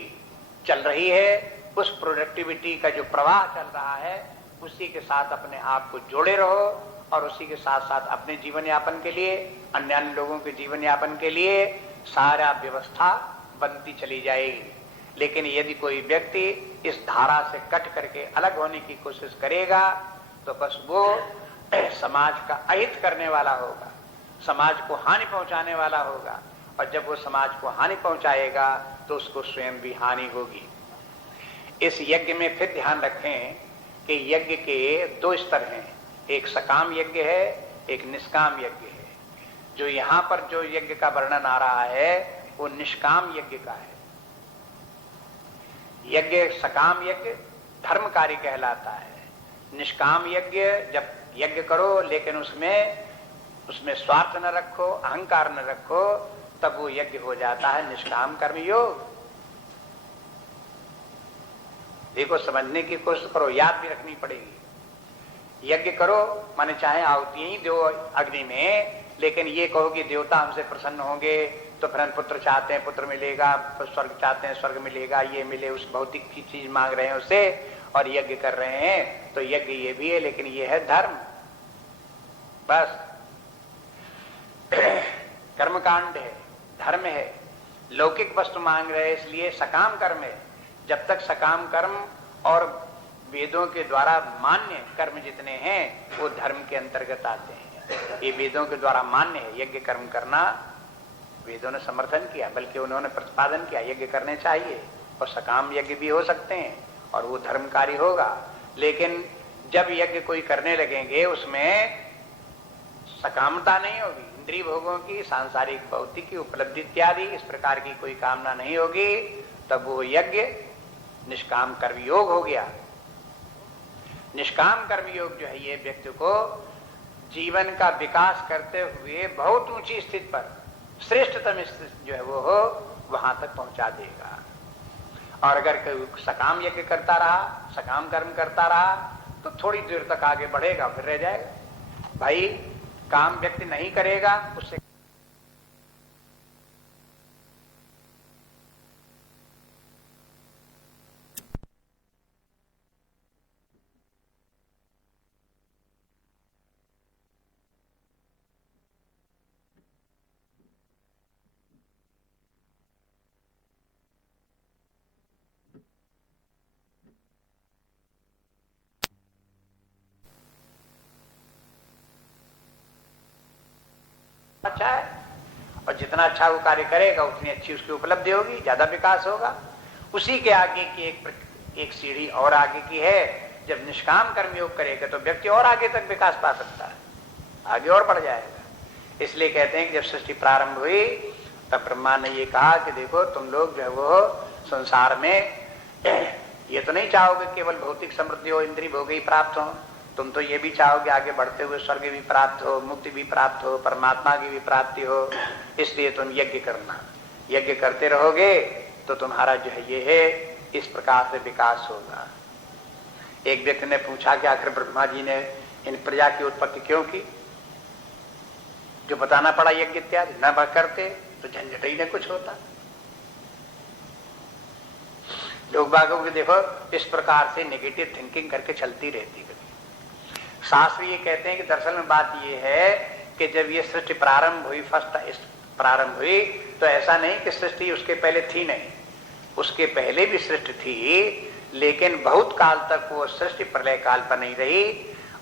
चल रही है, उस प्रोडक्टिविटी का जो प्रवाह चल रहा है उसी के साथ अपने आप को जोड़े रहो, और उसी के साथ साथ अपने जीवन यापन के लिए, अन्य लोगों के जीवन यापन के लिए सारा व्यवस्था बनती चली जाएगी। लेकिन यदि कोई व्यक्ति इस धारा से कट करके अलग होने की कोशिश करेगा तो बस वो समाज का अहित करने वाला होगा, समाज को हानि पहुंचाने वाला होगा, और जब वो समाज को हानि पहुंचाएगा तो उसको स्वयं भी हानि होगी। इस यज्ञ में फिर ध्यान रखें कि यज्ञ के दो स्तर हैं, एक सकाम यज्ञ है, एक निष्काम यज्ञ है। जो यहाँ पर जो यज्ञ का वर्णन आ रहा है वो निष्काम यज्ञ का है। यज्ञ सकाम यज्ञ धर्म कार्य कहलाता है। निष्काम यज्ञ जब यज्ञ करो लेकिन उसमें स्वार्थ न रखो, अहंकार न रखो, तब वो यज्ञ हो जाता है निष्काम कर्म योग। देखो समझने की कोशिश करो, याद भी रखनी पड़ेगी। यज्ञ करो माने चाहे आहुति ही दो अग्नि में, लेकिन ये कहो कि देवता हमसे प्रसन्न होंगे तो फिर पुत्र चाहते हैं पुत्र मिलेगा, स्वर्ग चाहते हैं स्वर्ग मिलेगा, ये मिले, उस भौतिक की चीज मांग रहे हैं उससे और यज्ञ कर रहे हैं, तो यज्ञ ये भी है, लेकिन ये है धर्म। बस कर्मकांड है, धर्म है। लौकिक वस्तु मांग रहे हैं इसलिए सकाम कर्म है, जब तक सकाम कर्म और वेदों के द्वारा मान्य कर्म जितने हैं वो धर्म के अंतर्गत आते हैं। ये वेदों के द्वारा मान्य है, यज्ञ कर्म करना वेदों ने समर्थन किया, बल्कि उन्होंने प्रतिपादन किया यज्ञ करने चाहिए, और सकाम यज्ञ भी हो सकते हैं और वो धर्मकारी होगा। लेकिन जब यज्ञ कोई करने लगेंगे उसमें सकामता नहीं होगी, इंद्रिय भोगों की, सांसारिक भौतिक की उपलब्धि इत्यादि इस प्रकार की कोई कामना नहीं होगी, तब वो यज्ञ निष्काम कर्मयोग हो गया। निष्काम कर्मयोग जो है ये व्यक्ति को जीवन का विकास करते हुए बहुत ऊंची स्थिति पर, श्रेष्ठतम स्थिति जो है वो हो, वहां तक पहुंचा देगा। और अगर कोई सकाम यज्ञ करता रहा, सकाम कर्म करता रहा, तो थोड़ी देर तक आगे बढ़ेगा, फिर रह जाएगा। भाई काम व्यक्ति नहीं करेगा उससे अच्छा है, और जितना अच्छा वो कार्य करेगा उतनी अच्छी उसकी उपलब्धि होगी, ज्यादा विकास होगा। उसी के आगे की एक सीढ़ी और आगे की है, जब निष्काम कर्मयोग करेगा तो व्यक्ति और आगे तक विकास पा सकता है, आगे और बढ़ जाएगा। इसलिए कहते हैं कि जब सृष्टि प्रारंभ हुई तब ब्रह्मा ने ये कहा कि देखो तुम लोग जो है वो संसार में ये तो नहीं चाहोगे केवल भौतिक समृद्धि हो, इंद्रिय भोग ही प्राप्त हो, तुम तो ये भी चाहोगे आगे बढ़ते हुए स्वर्ग भी प्राप्त हो, मुक्ति भी प्राप्त हो, परमात्मा की भी प्राप्ति हो। इसलिए तुम यज्ञ करना, यज्ञ करते रहोगे तो तुम्हारा जो है ये है इस प्रकार से विकास होगा। एक व्यक्ति ने पूछा कि आखिर ब्रह्मा जी ने इन प्रजा की उत्पत्ति क्यों की, जो बताना पड़ा यज्ञ इत्यादि, न करते तो झंझट ही न कुछ होता। लोग बागों के देखो इस प्रकार से नेगेटिव थिंकिंग करके चलती रहती है। शास्त्र ये कहते हैं कि दरअसल में बात ये है कि जब ये सृष्टि प्रारंभ हुई, फर्स्ट प्रारंभ हुई, तो ऐसा नहीं कि सृष्टि उसके पहले थी नहीं, उसके पहले भी सृष्टि थी, लेकिन बहुत काल तक वो सृष्टि प्रलय काल पर नहीं रही।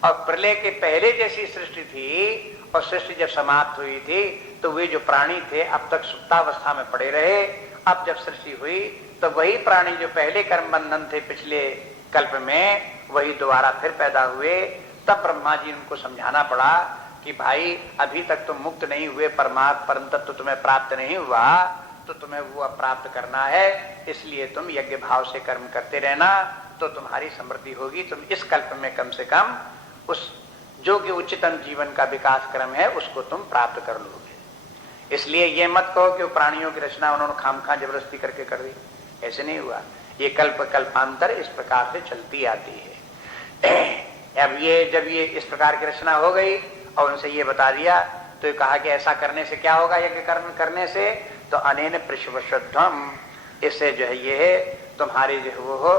और प्रलय के पहले जैसी सृष्टि थी और सृष्टि जब समाप्त हुई थी तो वे जो प्राणी थे अब तक सुप्तावस्था में पड़े रहे। अब जब सृष्टि हुई तो वही प्राणी जो पहले कर्म बंधन थे पिछले कल्प में, वही दोबारा फिर पैदा हुए। तब ब्रह्मा जी उनको समझाना पड़ा कि भाई अभी तक तुम मुक्त नहीं हुए, परमात्मा परम तत्व तुम्हें प्राप्त नहीं हुआ, तो तुम्हें वो अब प्राप्त करना है। इसलिए तुम यज्ञ भाव से कर्म करते रहना तो तुम्हारी समृद्धि होगी। तुम इस कल्प में कम से कम उस जो कि उच्चतम जीवन का विकास क्रम है उसको तुम प्राप्त कर लोगे। इसलिए ये मत कहो कि प्राणियों की रचना उन्होंने खामखा जबरदस्ती करके कर दी, ऐसे नहीं हुआ। ये कल्प कल्पांतर इस प्रकार से चलती आती है। अब ये जब ये इस प्रकार की रचना हो गई और उनसे ये बता दिया तो ये कहा कि ऐसा करने से क्या होगा, यज्ञ कर्म करने से तो अनेन प्रश्वशुद्धम, इससे जो है ये है तुम्हारी जो है वो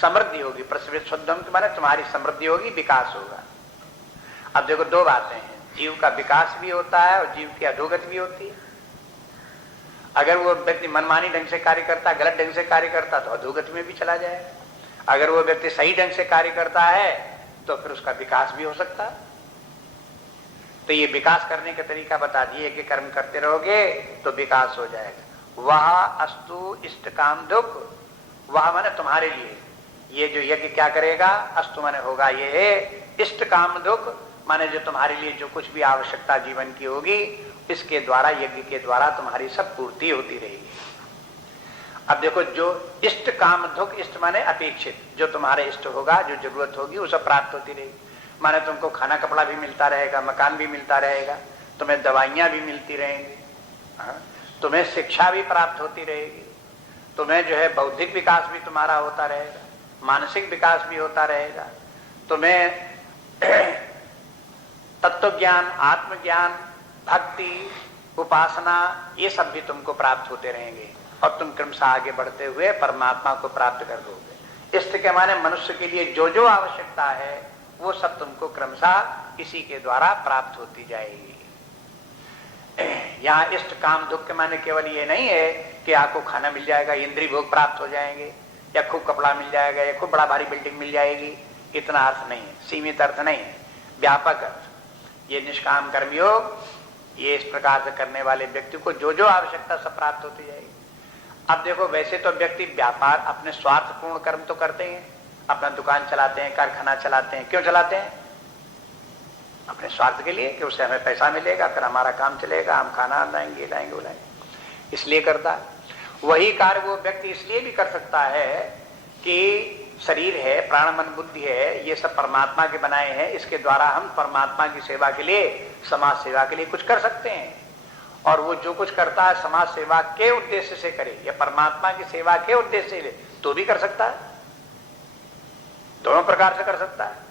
समृद्धि होगी। प्रश्वशुद्धम के माने तुम्हारी समृद्धि होगी, विकास होगा। अब देखो दो बातें हैं, जीव का विकास भी होता है और जीव की अधोगति भी होती है। अगर वो व्यक्ति मनमानी ढंग से कार्य करता, गलत ढंग से कार्य करता तो अधोगति में भी चला जाएगा। अगर वो व्यक्ति सही ढंग से कार्य करता है तो फिर उसका विकास भी हो सकता है। तो ये विकास करने का तरीका बता दिए कि कर्म करते रहोगे तो विकास हो जाएगा। वह अस्तु इष्ट काम दुख, वह माने तुम्हारे लिए ये जो यज्ञ क्या करेगा, अस्तु माने होगा ये है इष्ट काम दुख, माने जो तुम्हारे लिए जो कुछ भी आवश्यकता जीवन की होगी इसके द्वारा, यज्ञ के द्वारा तुम्हारी सब पूर्ति होती रहेगी। अब देखो जो इष्ट काम दुख, इष्ट माने अपेक्षित, जो तुम्हारे इष्ट होगा, जो जरूरत होगी वो सब प्राप्त होती रहेगी। माने तुमको खाना कपड़ा भी मिलता रहेगा, मकान भी मिलता रहेगा, तुम्हें दवाइयां भी मिलती रहेंगी, तुम्हें शिक्षा भी प्राप्त होती रहेगी, तुम्हें जो है बौद्धिक विकास भी तुम्हारा होता रहेगा, मानसिक विकास भी होता रहेगा, तुम्हें तत्व ज्ञान, आत्मज्ञान, भक्ति, उपासना ये सब भी तुमको प्राप्त होते रहेंगे और तुम क्रमशः आगे बढ़ते हुए परमात्मा को प्राप्त कर लोगे। इष्ट के माने मनुष्य के लिए जो जो आवश्यकता है वो सब तुमको क्रमशः इसी के द्वारा प्राप्त होती जाएगी। यहाँ इष्ट काम दुख के माने केवल ये नहीं है कि आपको खाना मिल जाएगा, इंद्रिय भोग प्राप्त हो जाएंगे, या खूब कपड़ा मिल जाएगा या खूब बड़ा भारी बिल्डिंग मिल जाएगी, इतना अर्थ नहीं है, सीमित अर्थ नहीं है, व्यापक अर्थ। ये निष्काम कर्मयोग ये इस प्रकार से करने वाले व्यक्ति को जो जो आवश्यकता सब प्राप्त होती जाएगी। अब देखो, वैसे तो व्यक्ति व्यापार अपने स्वार्थपूर्ण कर्म तो करते हैं, अपना दुकान चलाते हैं, कारखाना चलाते हैं, क्यों चलाते हैं? अपने स्वार्थ के लिए कि उससे हमें पैसा मिलेगा, फिर हमारा काम चलेगा, हम खाना लाएंगे लाएंगे लाएंगे, इसलिए करता है। वही कार्य वो व्यक्ति इसलिए भी कर सकता है कि शरीर है, प्राण मन बुद्धि है, ये सब परमात्मा के बनाए हैं, इसके द्वारा हम परमात्मा की सेवा के लिए, समाज सेवा के लिए कुछ कर सकते हैं। और वो जो कुछ करता है समाज सेवा के उद्देश्य से करे या परमात्मा की सेवा के उद्देश्य से ले तो भी कर सकता है, दोनों प्रकार से कर सकता है।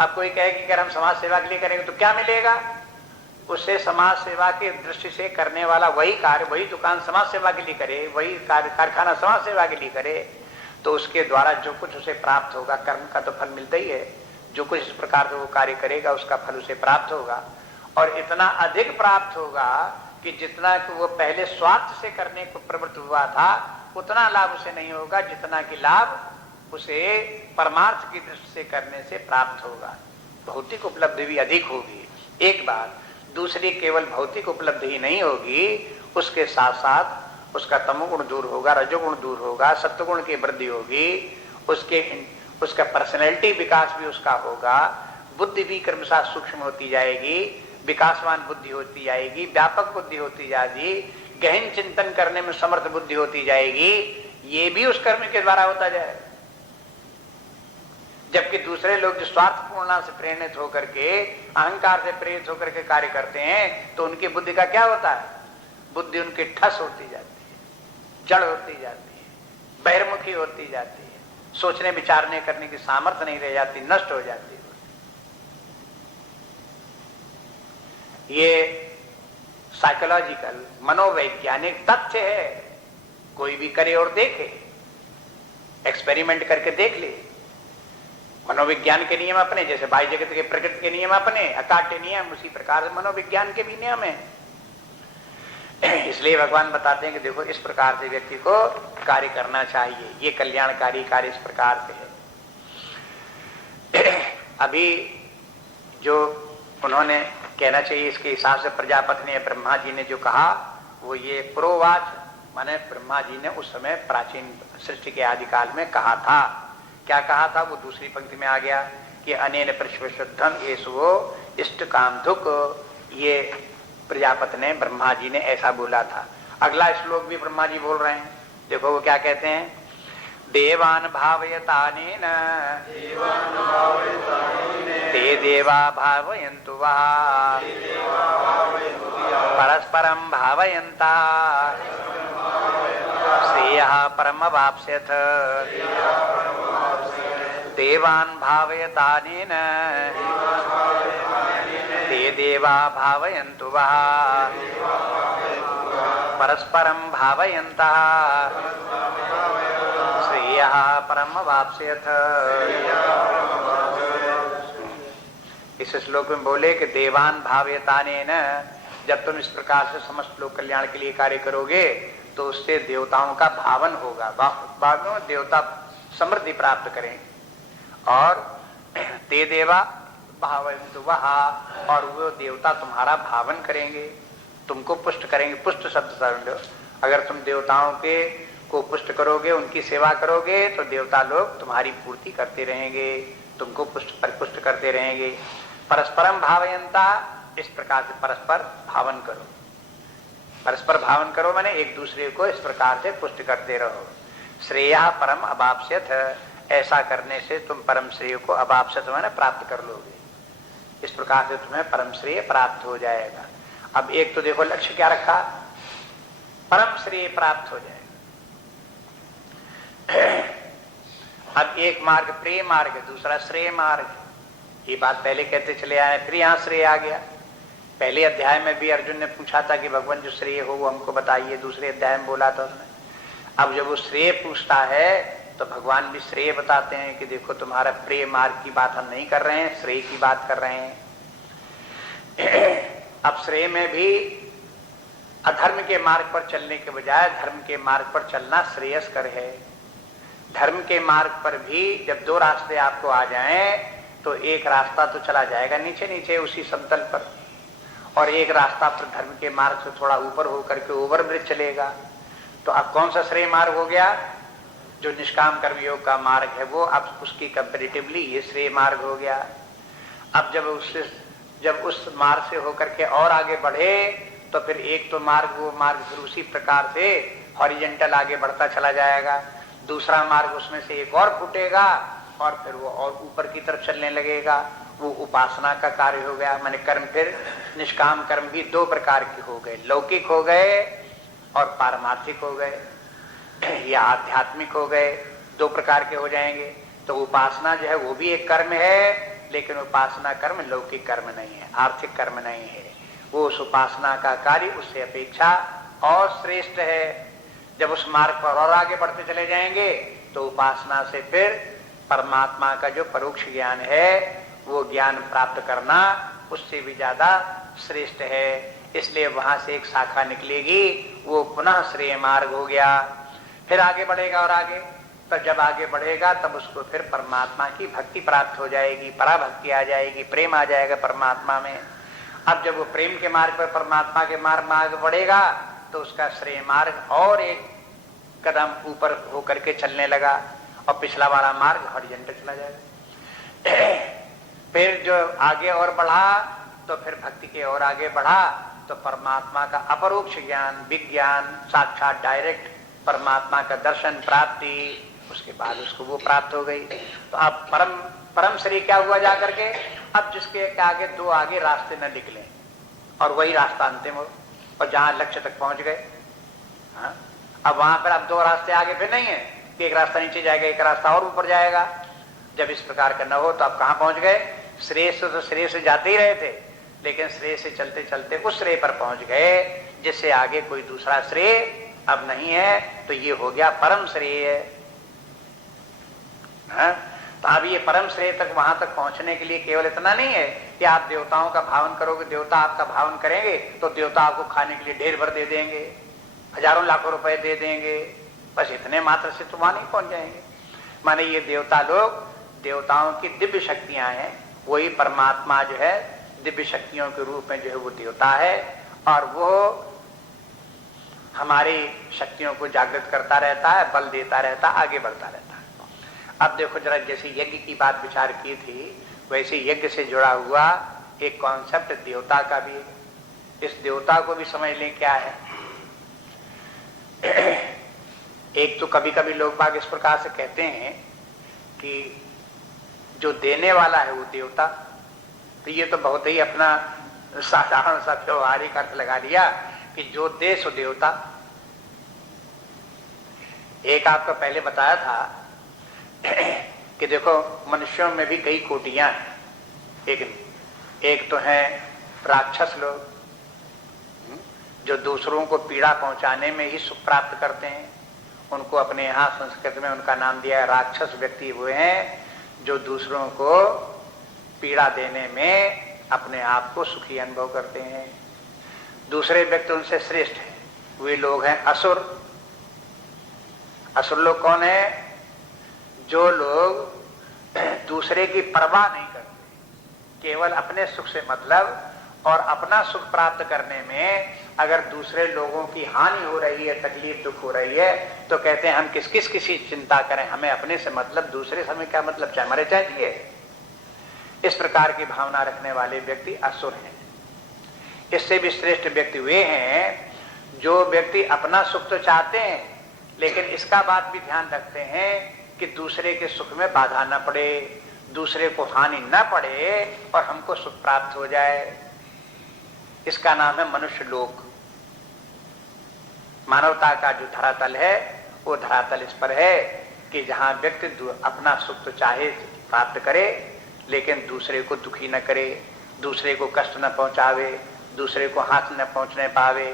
अब कोई कहे कि अगर हम समाज सेवा के लिए करेंगे तो क्या मिलेगा? उससे समाज सेवा के दृष्टि से करने वाला वही कार्य, वही दुकान समाज सेवा के लिए करे, वही कारखाना समाज सेवा के लिए करे, तो उसके द्वारा जो कुछ उसे प्राप्त होगा, कर्म का तो फल मिलता ही है, जो कुछ इस प्रकार से वो कार्य करेगा उसका फल उसे प्राप्त होगा, और इतना अधिक प्राप्त होगा कि जितना कि वो पहले स्वार्थ से करने को प्रवृत्त हुआ था उतना लाभ उसे नहीं होगा जितना कि लाभ उसे परमार्थ की दृष्टि से करने से प्राप्त होगा। भौतिक उपलब्धि भी अधिक होगी एक बात, दूसरी केवल भौतिक उपलब्धि ही नहीं होगी, उसके साथ साथ उसका तमोगुण दूर होगा, रजोगुण दूर होगा, सत्वगुण की वृद्धि होगी, उसका पर्सनैलिटी विकास भी उसका होगा, बुद्धि भी क्रमशः सूक्ष्म होती जाएगी, विकासवान बुद्धि होती जाएगी, व्यापक बुद्धि होती जाएगी, गहन चिंतन करने में समर्थ बुद्धि होती जाएगी। ये भी उस कर्म के द्वारा होता जाएगा। जबकि दूसरे लोग जो स्वार्थपूर्णता से प्रेरित होकर के, अहंकार से प्रेरित होकर के कार्य करते हैं तो उनकी बुद्धि का क्या होता है? बुद्धि उनकी ठस होती जाती है, जड़ होती जाती है, बहिर्मुखी होती जाती है, सोचने विचारने करने की सामर्थ्य नहीं रह जाती, नष्ट हो जाती है। ये साइकोलॉजिकल मनोवैज्ञानिक तथ्य है, कोई भी करे और देखे, एक्सपेरिमेंट करके देख ले। मनोविज्ञान के नियम अपने, जैसे बाह्य जगत के प्रकृति के नियम अपने, अकाट्य नियम, उसी प्रकार से मनोविज्ञान के भी नियम है। इसलिए भगवान बताते हैं कि देखो इस प्रकार से व्यक्ति को कार्य करना चाहिए, ये कल्याणकारी कार्य इस प्रकार से है। अभी जो उन्होंने कहना चाहिए इसके हिसाब से प्रजापति ने, ब्रह्मा जी ने जो कहा वो ये प्रोवाच, माने ब्रह्मा जी ने उस समय प्राचीन सृष्टि के आदिकाल में कहा था। क्या कहा था? वो दूसरी पंक्ति में आ गया कि अनेन परिशुद्धम येषुवो इष्ट कामधुक, ये प्रजापति ने, ब्रह्मा जी ने ऐसा बोला था। अगला श्लोक भी ब्रह्मा जी बोल रहे हैं, देखो वो क्या कहते हैं, देवान भावयतानेन ते देवा भावयन्तु वः परस्परं भावयन्ता श्रेयः परमवाप्स्यथ देवान् भावयतानेन ते देवा भावयन्तु वः परस्परं भावयन्तः श्रेयः परमवाप्स्यथ। इस श्लोक में बोले कि देवान भावयतानेन, जब तुम इस प्रकार से समस्त लोक कल्याण के लिए कार्य करोगे तो उससे देवताओं का भावन होगा, बाद में देवता समृद्धि प्राप्त करें। और ते देवा भावयन्तु वः, और वो देवता तुम्हारा भावन करेंगे, तुमको पुष्ट करेंगे। पुष्ट शब्द समझो, अगर तुम देवताओं के को पुष्ट करोगे, उनकी सेवा करोगे तो देवता लोग तुम्हारी पूर्ति करते रहेंगे, तुमको पुष्ट करते रहेंगे। परस्परम भावयन्ता, इस प्रकार से परस्पर भावन करो, परस्पर भावन करो माने एक दूसरे को इस प्रकार से पुष्ट करते रहो। श्रेयः परम अवाप्स्यथ, ऐसा करने से तुम परम श्रेय को अवाप्स्यथ माने प्राप्त कर लोगे, इस प्रकार से तुम्हें परम श्रेय प्राप्त हो जाएगा। अब एक तो देखो लक्ष्य क्या रखा, परम श्रेय प्राप्त हो जाएगा। अब एक मार्ग प्रेम मार्ग, दूसरा श्रेय मार्ग, ये बात पहले कहते चले आए, फिर यहाँ श्रेय आ गया। पहले अध्याय में भी अर्जुन ने पूछा था कि भगवान जो श्रेय हो वो हमको बताइए, दूसरे अध्याय में बोला था उसने। अब जब वो श्रेय पूछता है तो भगवान भी श्रेय बताते हैं कि देखो तुम्हारा प्रेम मार्ग की बात हम नहीं कर रहे हैं, श्रेय की बात कर रहे हैं। अब श्रेय में भी अधर्म के मार्ग पर चलने के बजाय धर्म के मार्ग पर चलना श्रेयस्कर है। धर्म के मार्ग पर भी जब दो रास्ते आपको आ जाएं तो एक रास्ता तो चला जाएगा नीचे नीचे उसी समतल पर, और एक रास्ता फिर धर्म के मार्ग से थोड़ा ऊपर होकर के ओवरब्रिज चलेगा। तो अब कौन सा श्रेय मार्ग हो गया? जो निष्काम कर्मयोग का मार्ग है वो अब उसकी कंपेरेटिवली ये श्रेय मार्ग हो गया। अब जब उस मार्ग से होकर के और आगे बढ़े तो फिर एक तो वो मार्ग फिर उसी प्रकार से हॉरिजेंटल आगे बढ़ता चला जाएगा, दूसरा मार्ग उसमें से एक और फूटेगा और फिर वो और ऊपर की तरफ चलने लगेगा। वो उपासना का कार्य हो गया। माने कर्म फिर निष्काम कर्म भी दो प्रकार के हो गए, लौकिक हो गए और पारमार्थिक हो गए या आध्यात्मिक हो गए, दो प्रकार के हो जाएंगे। तो उपासना जो है वो भी एक कर्म है, लेकिन उपासना कर्म लौकिक कर्म नहीं है, आर्थिक कर्म नहीं है। वो उस उपासना का कार्य उससे अपेक्षा और श्रेष्ठ है। जब उस मार्ग पर और आगे बढ़ते चले जाएंगे तो उपासना से फिर परमात्मा का जो परोक्ष ज्ञान है वो ज्ञान प्राप्त करना उससे भी ज्यादा श्रेष्ठ है। इसलिए वहां से एक शाखा निकलेगी, वो पुनः श्रेय मार्ग हो गया। फिर आगे बढ़ेगा और आगे, तो जब आगे बढ़ेगा तब उसको फिर परमात्मा की भक्ति प्राप्त हो जाएगी, पराभक्ति आ जाएगी, प्रेम आ जाएगा परमात्मा में। अब जब वो प्रेम के मार्ग पर परमात्मा के मार्ग में आगे बढ़ेगा तो उसका श्रेय मार्ग और एक कदम ऊपर होकर के चलने लगा और पिछला वाला मार्ग हॉरिजॉन्टल चला जाएगा। फिर जो आगे और बढ़ा तो फिर भक्ति के और आगे बढ़ा तो परमात्मा का अपरोक्ष ज्ञान, विज्ञान, साक्षात डायरेक्ट परमात्मा का दर्शन प्राप्ति, उसके बाद उसको वो प्राप्त हो गई। तो अब परम श्री क्या हुआ जाकर के? अब जिसके आगे दो आगे रास्ते न निकले और वही रास्ता अंतिम हो और जहां लक्ष्य तक पहुंच गए। हाँ? अब वहां पर अब दो रास्ते आगे फिर नहीं है कि एक रास्ता नीचे जाएगा एक रास्ता और ऊपर जाएगा। जब इस प्रकार का न हो तो आप कहां पहुंच गए? श्रेय से तो श्रेय से जाते ही रहे थे, लेकिन श्रेय से चलते चलते उस श्रेय पर पहुंच गए जिससे आगे कोई दूसरा श्रेय अब नहीं है। तो ये हो गया परम श्रेय। तो अब ये परम श्रेय तक वहां तक पहुंचने के लिए केवल इतना नहीं है कि आप देवताओं का भावन करोगे, देवता आपका भावन करेंगे तो देवता आपको खाने के लिए ढेर भर दे देंगे, हजारों लाखों रुपए दे देंगे, बस इतने मात्र से तो वहां नहीं पहुंच जाएंगे। माने ये देवता लोग, देवताओं की दिव्य शक्तियां हैं, वही परमात्मा जो है दिव्य शक्तियों के रूप में जो है वो देवता है और वो हमारी शक्तियों को जागृत करता रहता है, बल देता रहता है, आगे बढ़ता रहता है। अब देखो जरा, जैसे यज्ञ की बात विचार की थी वैसे यज्ञ से जुड़ा हुआ एक कॉन्सेप्ट देवता का भी है। इस देवता को भी समझ लें क्या है। एक तो कभी कभी लोग बाग इस प्रकार से कहते हैं कि जो देने वाला है वो देवता, तो ये तो बहुत ही अपना साधारण सा व्यवहारिक अर्थ लगा लिया कि जो दे सो देवता। एक आपको पहले बताया था कि देखो मनुष्यों में भी कई कोटियां हैं। एक तो है राक्षस लोग जो दूसरों को पीड़ा पहुंचाने में ही सुख प्राप्त करते हैं, उनको अपने यहाँ संस्कृत में उनका नाम दिया है राक्षस। व्यक्ति हुए हैं जो दूसरों को पीड़ा देने में अपने आप को सुखी अनुभव करते हैं। दूसरे व्यक्ति उनसे श्रेष्ठ है, वे लोग हैं असुर। असुर लोग कौन है? जो लोग दूसरे की परवाह नहीं करते, केवल अपने सुख से मतलब, और अपना सुख प्राप्त करने में अगर दूसरे लोगों की हानि हो रही है, तकलीफ दुख हो रही है, तो कहते हैं हम किस की चिंता करें, हमें अपने से मतलब, दूसरे से हमें क्या मतलब, चाहे मरे चाहे जिए। इस प्रकार की भावना रखने वाले व्यक्ति असुर हैं। इससे भी श्रेष्ठ व्यक्ति वे हैं जो व्यक्ति अपना सुख तो चाहते हैं लेकिन इसका बात भी ध्यान रखते हैं कि दूसरे के सुख में बाधा न पड़े, दूसरे को हानि न पड़े और हमको सुख प्राप्त हो जाए। इसका नाम है मनुष्य लोक। मानवता का जो धरातल है वो धरातल इस पर है कि जहां व्यक्ति अपना सुख तो चाहे प्राप्त करे लेकिन दूसरे को दुखी न करे, दूसरे को कष्ट न पहुंचावे, दूसरे को हाथ न पहुंचने पावे।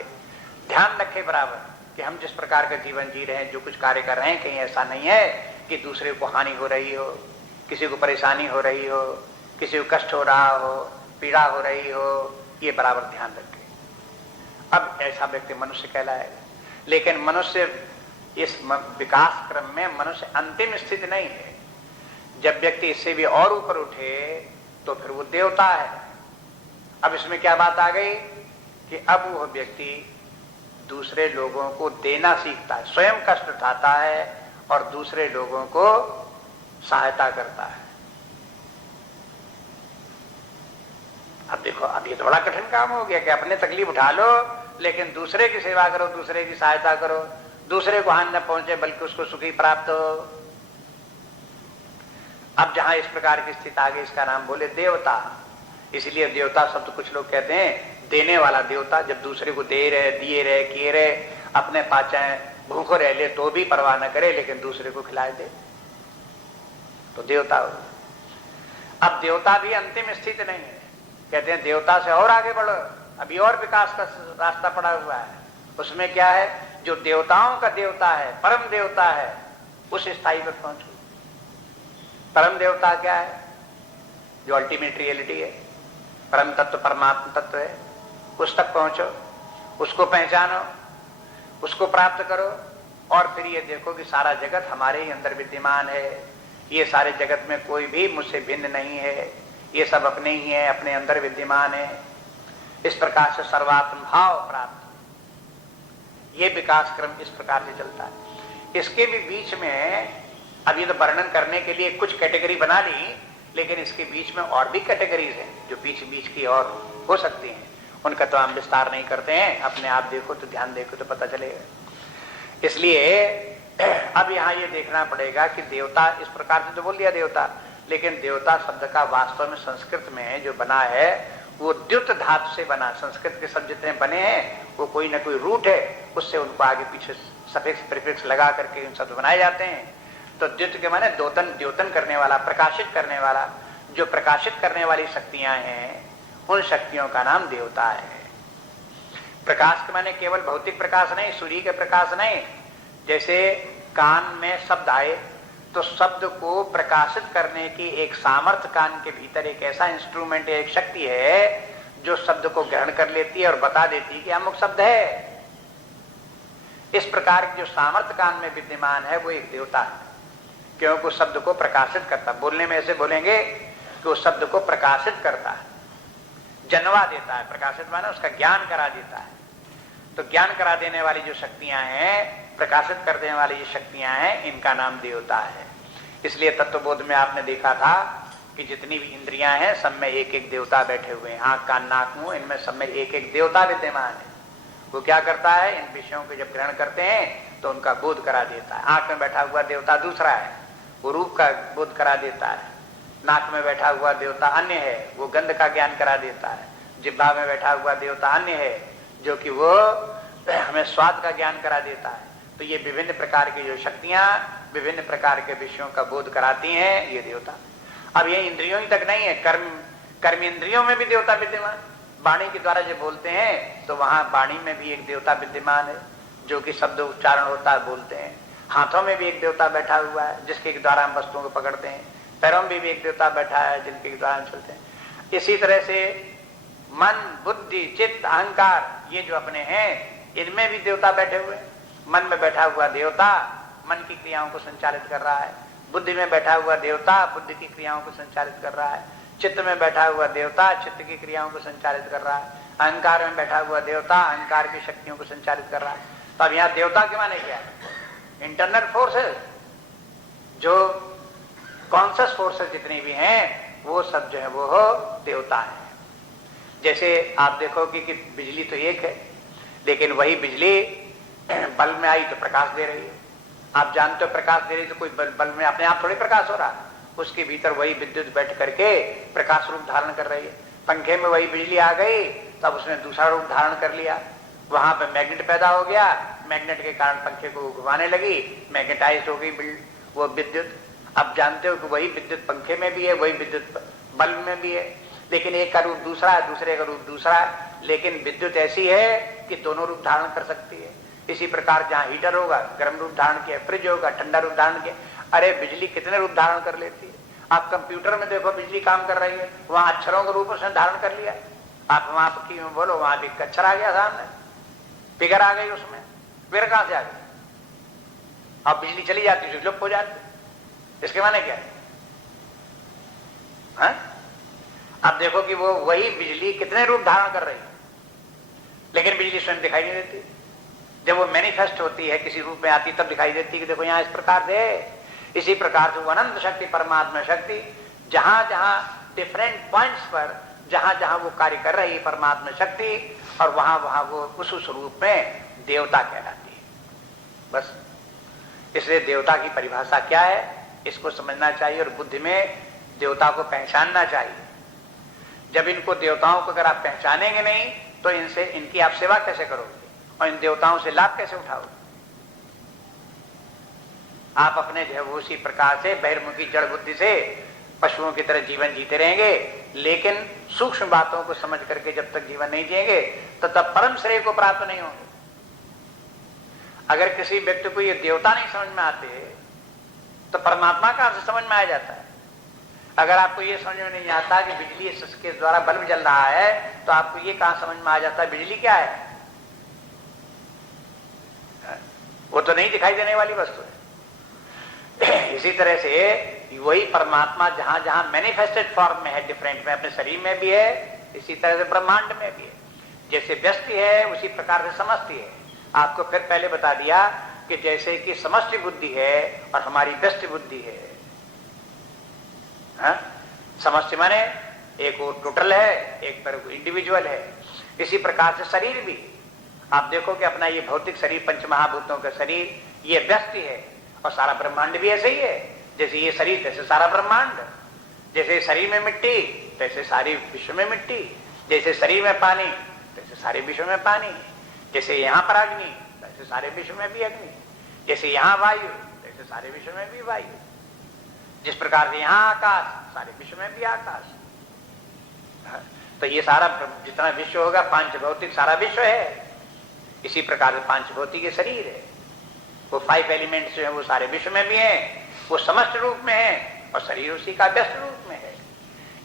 ध्यान रखे बराबर कि हम जिस प्रकार का जीवन जी रहे हैं, जो कुछ कार्य कर रहे हैं, कहीं ऐसा नहीं है कि दूसरे को हानि हो रही हो, किसी को परेशानी हो रही हो, किसी को कष्ट हो रहा हो, पीड़ा हो रही हो, ये बराबर ध्यान रखे। अब ऐसा व्यक्ति मनुष्य कहलाएगा। लेकिन मनुष्य इस विकास क्रम में मनुष्य अंतिम स्थिति नहीं है। जब व्यक्ति इससे भी और ऊपर उठे तो फिर वो देवता है। अब इसमें क्या बात आ गई कि अब वह व्यक्ति दूसरे लोगों को देना सीखता है, स्वयं कष्ट उठाता है और दूसरे लोगों को सहायता करता है। अब देखो, अब ये थोड़ा कठिन काम हो गया कि अपने तकलीफ उठा लो लेकिन दूसरे की सेवा करो, दूसरे की सहायता करो, दूसरे को हानि न पहुंचे बल्कि उसको सुखी प्राप्त हो। अब जहां इस प्रकार की स्थिति आ गई इसका नाम बोले देवता। इसलिए देवता शब्द कुछ लोग कहते हैं देने वाला देवता। जब दूसरे को दे रहे, दिए रहे, किए रहे, अपने पास चाहे भूखो रह ले तो भी परवाह न करे लेकिन दूसरे को खिलाए दे तो देवता हो। अब देवता भी अंतिम स्थिति नहीं है, कहते हैं देवता से और आगे बढ़ो, अभी और विकास का रास्ता पड़ा हुआ है। उसमें क्या है, जो देवताओं का देवता है, परम देवता है, उस स्थाई पर पहुंचो। परम देवता क्या है? जो अल्टीमेट रियलिटी है, परम तत्व परमात्मा तत्व है, उस तक पहुंचो, उसको पहचानो, उसको प्राप्त करो और फिर ये देखो कि सारा जगत हमारे ही अंदर विद्यमान है। ये सारे जगत में कोई भी मुझसे भिन्न नहीं है, ये सब अपने ही है, अपने अंदर विद्यमान है। इस प्रकार से सर्वात्म भाव प्राप्त, ये विकास क्रम इस प्रकार से चलता है। इसके भी बीच में अब ये तो वर्णन करने के लिए कुछ कैटेगरी बना ली, लेकिन इसके बीच में और भी कैटेगरीज हैं जो बीच बीच की और हो सकती हैं। उनका तो हम विस्तार नहीं करते हैं, अपने आप देखो तो, ध्यान देखो तो पता चलेगा। इसलिए अब यहाँ ये देखना पड़ेगा कि देवता इस प्रकार से तो बोल दिया देवता, लेकिन देवता शब्द का वास्तव में संस्कृत में जो बना है वो द्युत धातु से बना। संस्कृत के शब्द जितने बने हैं वो कोई ना कोई रूट है, उससे उनको आगे पीछे सफिक्स प्रीफिक्स लगा करके इन शब्द बनाए जाते हैं। तो द्युत के माने द्योतन, द्योतन करने वाला, प्रकाशित करने वाला। जो प्रकाशित करने वाली शक्तियां हैं उन शक्तियों का नाम देवता है। प्रकाश के माने केवल भौतिक प्रकाश नहीं, सूर्य के प्रकाश नहीं। जैसे कान में शब्द आए तो शब्द को प्रकाशित करने की एक सामर्थ्य कान के भीतर, एक ऐसा इंस्ट्रूमेंट, एक शक्ति है जो शब्द को ग्रहण कर लेती है और बता देती है कि अमुक शब्द है। इस प्रकार की जो सामर्थ्य कान में विद्यमान है वो एक देवता है, क्योंकि उस शब्द को प्रकाशित करता। बोलने में ऐसे बोलेंगे कि उस शब्द को प्रकाशित करता है, जन्मा देता है। प्रकाशित माने उसका ज्ञान करा देता है। तो ज्ञान करा देने वाली जो शक्तियां हैं, प्रकाशित कर देने वाली जो शक्तियां हैं, इनका नाम देवता है। इसलिए तत्वबोध में आपने देखा था कि जितनी भी इंद्रियां हैं सब में एक एक देवता बैठे हुए हैं। आंख, कान, नाक, मुंह, इनमें सब में एक एक देवता विद्यमान है। वो क्या करता है, इन विषयों को जब ग्रहण करते हैं तो उनका बोध करा देता है। आंख में बैठा हुआ देवता दूसरा है, वो रूप का बोध करा देता है। नाक में बैठा हुआ देवता अन्य है, वो गंध का ज्ञान करा देता है। जिह्वा में बैठा हुआ देवता अन्य है, जो कि वो हमें स्वाद का ज्ञान करा देता है। तो ये विभिन्न प्रकार की जो शक्तियां विभिन्न प्रकार के विषयों का बोध कराती हैं, ये देवता। अब ये इंद्रियों ही तक नहीं है, कर्म इंद्रियों में भी देवता विद्यमान। वाणी के द्वारा जब बोलते हैं तो वहां वाणी में भी एक देवता विद्यमान है जो कि शब्द उच्चारण होता है, बोलते हैं। हाथों में भी एक देवता बैठा हुआ है जिसके द्वारा हम वस्तुओं को पकड़ते हैं। पैरों में भी एक देवता बैठा है जिनके द्वारा हम चलते हैं। इसी तरह से मन, बुद्धि, चित्त, अहंकार, ये जो अपने हैं इनमें भी देवता बैठे हुए हैं। मन में बैठा हुआ देवता मन की क्रियाओं को संचालित कर रहा है। बुद्धि में बैठा हुआ देवता बुद्धि की क्रियाओं को संचालित कर रहा है। चित्त में बैठा हुआ देवता चित्त की क्रियाओं को संचालित कर रहा है। अहंकार में बैठा हुआ देवता अहंकार की शक्तियों को संचालित कर रहा है। तो अब यहाँ देवता के माने क्या है? इंटरनल फोर्सेस, जो कॉन्शियस फोर्सेस जितनी भी हैं वो सब जो है वो देवता है। जैसे आप देखो कि बिजली तो एक है, लेकिन वही बिजली बल्ब में आई तो प्रकाश दे रही है। आप जानते हो प्रकाश दे रही तो कोई बल्ब में अपने आप थोड़ी प्रकाश हो रहा है, उसके भीतर वही विद्युत बैठ करके प्रकाश रूप धारण कर रही है। पंखे में वही बिजली आ गई तब उसने दूसरा रूप धारण कर लिया, वहां पे मैग्नेट पैदा हो गया, मैग्नेट के कारण पंखे को घुमाने लगी, मैग्नेटाइज हो गई वो विद्युत। अब जानते हो कि वही विद्युत पंखे में भी है, वही विद्युत बल्ब में भी है, लेकिन एक का रूप दूसरा है, दूसरे का रूप दूसरा है। लेकिन विद्युत ऐसी है कि दोनों रूप धारण कर सकती है। इसी प्रकार जहाँ हीटर होगा गर्म रूप धारण किया, फ्रिज होगा ठंडा रूप धारण किया। अरे बिजली कितने रूप धारण कर लेती है। आप कंप्यूटर में देखो बिजली काम कर रही है, वहां अक्षरों का रूप उसने धारण कर लिया। आप वहां की बोलो वहां भी अक्षर आ गया सामने, फिगर आ गई उसमें, फिर कहां से आ गई? अब बिजली चली जाती है, विलुप्त हो जाती, इसके माने क्या है? अब देखो कि वो वही बिजली कितने रूप धारण कर रही है, लेकिन बिजली स्वयं दिखाई नहीं देती। जब वो मैनिफेस्ट होती है, किसी रूप में आती, तब दिखाई देती है कि देखो यहां इस प्रकार से। इसी प्रकार से वो अनंत शक्ति, परमात्मा शक्ति, जहां जहां डिफरेंट पॉइंट्स पर जहां जहां वो कार्य कर रही है परमात्मा शक्ति, और वहां वहां वो उस रूप में देवता कहलाती है। बस इसलिए देवता की परिभाषा क्या है, इसको समझना चाहिए और बुद्धि में देवता को पहचानना चाहिए। जब इनको देवताओं को अगर आप पहचानेंगे नहीं तो इनसे इनकी आप सेवा कैसे करोगे और इन देवताओं से लाभ कैसे उठाओगे? आप अपने जो है उसी प्रकार से बहिर्मुखी जड़ बुद्धि से पशुओं की तरह जीवन जीते रहेंगे, लेकिन सूक्ष्म बातों को समझ करके जब तक जीवन नहीं जिएंगे तो तब परम श्रेय को प्राप्त नहीं होंगे। अगर किसी व्यक्ति को ये देवता नहीं समझ में आते तो परमात्मा कहां से समझ में आ जाता है? अगर आपको ये समझ में नहीं आता कि बिजली के द्वारा बल्ब जल रहा है तो आपको ये कहां समझ में आ जाता है बिजली क्या है? वो तो नहीं दिखाई देने वाली वस्तु है। इसी तरह से वही परमात्मा जहां जहां मैनिफेस्टेड फॉर्म में है, डिफरेंट में, अपने शरीर में भी है, इसी तरह से ब्रह्मांड में भी है। जैसे व्यष्टि है उसी प्रकार से समष्टि है। आपको फिर पहले बता दिया कि जैसे कि समष्टि बुद्धि है और हमारी व्यष्टि बुद्धि है। समष्टि माने एक वो टोटल है, एक पर इंडिविजुअल है। इसी प्रकार से शरीर भी आप देखो कि अपना ये भौतिक शरीर, पंच महाभूतों का शरीर, ये व्यष्टि है और सारा ब्रह्मांड भी ऐसे ही है। जैसे ये शरीर तैसे सारा ब्रह्मांड, जैसे शरीर में मिट्टी तैसे सारी विश्व में मिट्टी, जैसे शरीर में पानी तैसे सारे विश्व में पानी, जैसे यहाँ पर अग्नि तैसे सारे विश्व में भी अग्नि, जैसे यहाँ वायु तैसे सारे विश्व में भी वायु, जिस प्रकार से यहाँ आकाश सारे विश्व में भी आकाश। तो ये सारा जितना विश्व होगा पांच भौतिक सारा विश्व है। इसी प्रकार से पांच भौतिक के शरीर है, वो 5 एलिमेंट्स जो है वो सारे विश्व में भी है, वो समस्त रूप में है और शरीर उसी का व्यस्त रूप में है।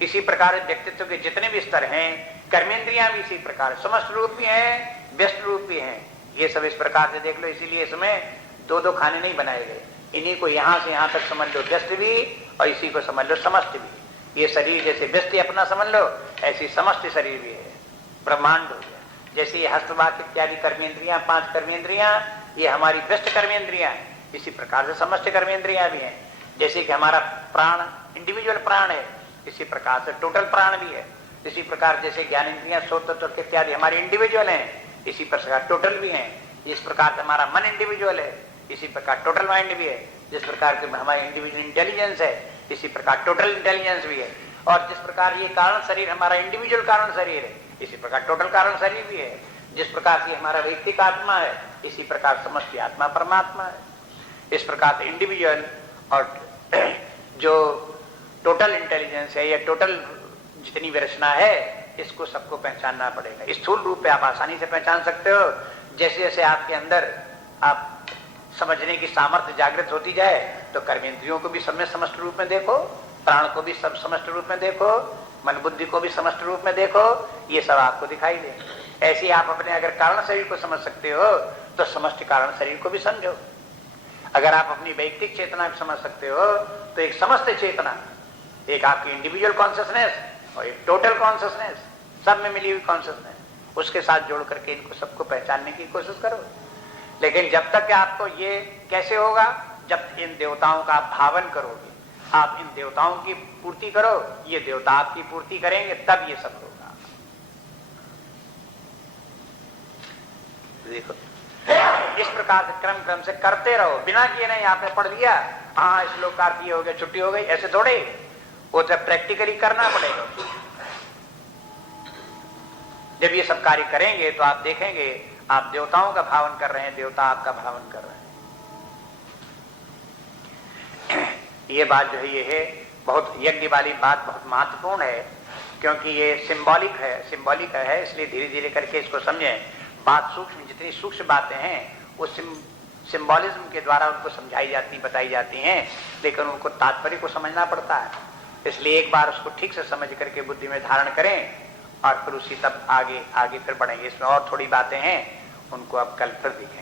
इसी प्रकार व्यक्तित्व के जितने भी स्तर हैं, कर्मेंद्रियां भी इसी प्रकार समस्त रूप भी हैं, व्यस्त रूप भी हैं। ये सब इस प्रकार से देख लो। इसीलिए इसमें दो दो खाने नहीं बनाए गए। इन्हीं को यहां से यहां तक समझ लो व्यस्त भी और इसी को समझ लो समस्त भी। ये शरीर जैसे व्यस्त अपना समझ लो, ऐसी समस्त शरीर भी है, ब्रह्मांड हो गया। जैसे ये हस्तवाक इत्यादि कर्मेंद्रियां, 5 कर्मेंद्रियां, ये हमारी व्यस्त कर्मेंद्रियां हैं, इसी प्रकार से समस्त कर्मेंद्रियां भी हैं। जैसे कि हमारा प्राण इंडिविजुअल प्राण है, इसी प्रकार से टोटल प्राण भी है। इसी प्रकार जैसे ज्ञानेंद्रियां, श्रोत्र त्वक इत्यादि हमारी इंडिविजुअल हैं, इसी प्रकार टोटल भी हैं। इस प्रकार से हमारा मन इंडिविजुअल है, इसी प्रकार टोटल माइंड भी है। जिस प्रकार से हमारी इंडिविजुअल इंटेलिजेंस है, इसी प्रकार टोटल इंटेलिजेंस भी है। और जिस प्रकार ये कारण शरीर हमारा इंडिविजुअल कारण शरीर है, इसी प्रकार टोटल कारण शरीर भी है। जिस प्रकार से हमारा वैयक्तिक आत्मा है, इसी प्रकार समष्टि आत्मा परमात्मा है। इस प्रकार से इंडिविजुअल और जो टोटल इंटेलिजेंस है या टोटल जितनी विरचना है, इसको सबको पहचानना पड़ेगा। स्थूल रूप पे आप आसानी से पहचान सकते हो। जैसे जैसे आपके अंदर आप समझने की सामर्थ्य जागृत होती जाए तो कर्मेंद्रियों को भी सब में समस्त रूप में देखो, प्राण को भी सब समस्त रूप में देखो, मन बुद्धि को भी समस्त रूप में देखो, ये सब आपको दिखाई दे। ऐसे आप अपने अगर कारण शरीर को समझ सकते हो तो समस्त कारण शरीर को भी समझो। अगर आप अपनी वैयक्तिक चेतना को समझ सकते हो तो एक समस्त चेतना, एक आपकी इंडिविजुअल कॉन्शियसनेस और एक टोटल कॉन्शियसनेस, सब में मिली हुई कॉन्शियसनेस, उसके साथ जोड़ करके इनको सबको पहचानने की कोशिश करो। लेकिन जब तक आपको ये कैसे होगा, जब इन देवताओं का आप भावन करोगे, आप इन देवताओं की पूर्ति करो, ये देवता आपकी पूर्ति करेंगे, तब ये सब होगा। देखो इस प्रकार से क्रम क्रम से करते रहो, बिना किए नहीं आपने पढ़ लिया, हाँ श्लोक का अर्थ ये हो गया, छुट्टी हो गई, ऐसे थोड़े, वो तो प्रैक्टिकली करना पड़ेगा। जब ये सब कार्य करेंगे तो आप देखेंगे आप देवताओं का भावन कर रहे हैं, देवता आपका भावन कर रहे हैं। ये बात जो है ये है बहुत यज्ञ वाली बात, बहुत महत्वपूर्ण है, क्योंकि ये सिंबॉलिक है, इसलिए धीरे धीरे करके इसको समझें। बात सूक्ष्म, जितनी सूक्ष्म बातें हैं वो सिंबॉलिज्म के द्वारा उनको समझाई जाती, बताई जाती हैं, लेकिन उनको तात्पर्य को समझना पड़ता है। इसलिए एक बार उसको ठीक से समझ करके बुद्धि में धारण करें और फिर उसी तब आगे फिर बढ़ेंगे। इसमें और थोड़ी बातें हैं, उनको अब कल फिर देखेंगे।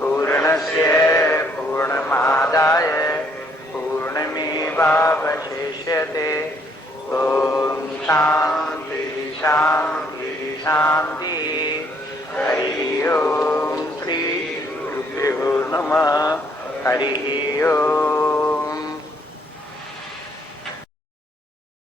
पूर्णस्य पूर्णमादाय पूर्णमेवावशिष्यते। ओम शांति शांति शांति। हरि ओम। श्री गुरुभ्यो नमः। हरि ओम।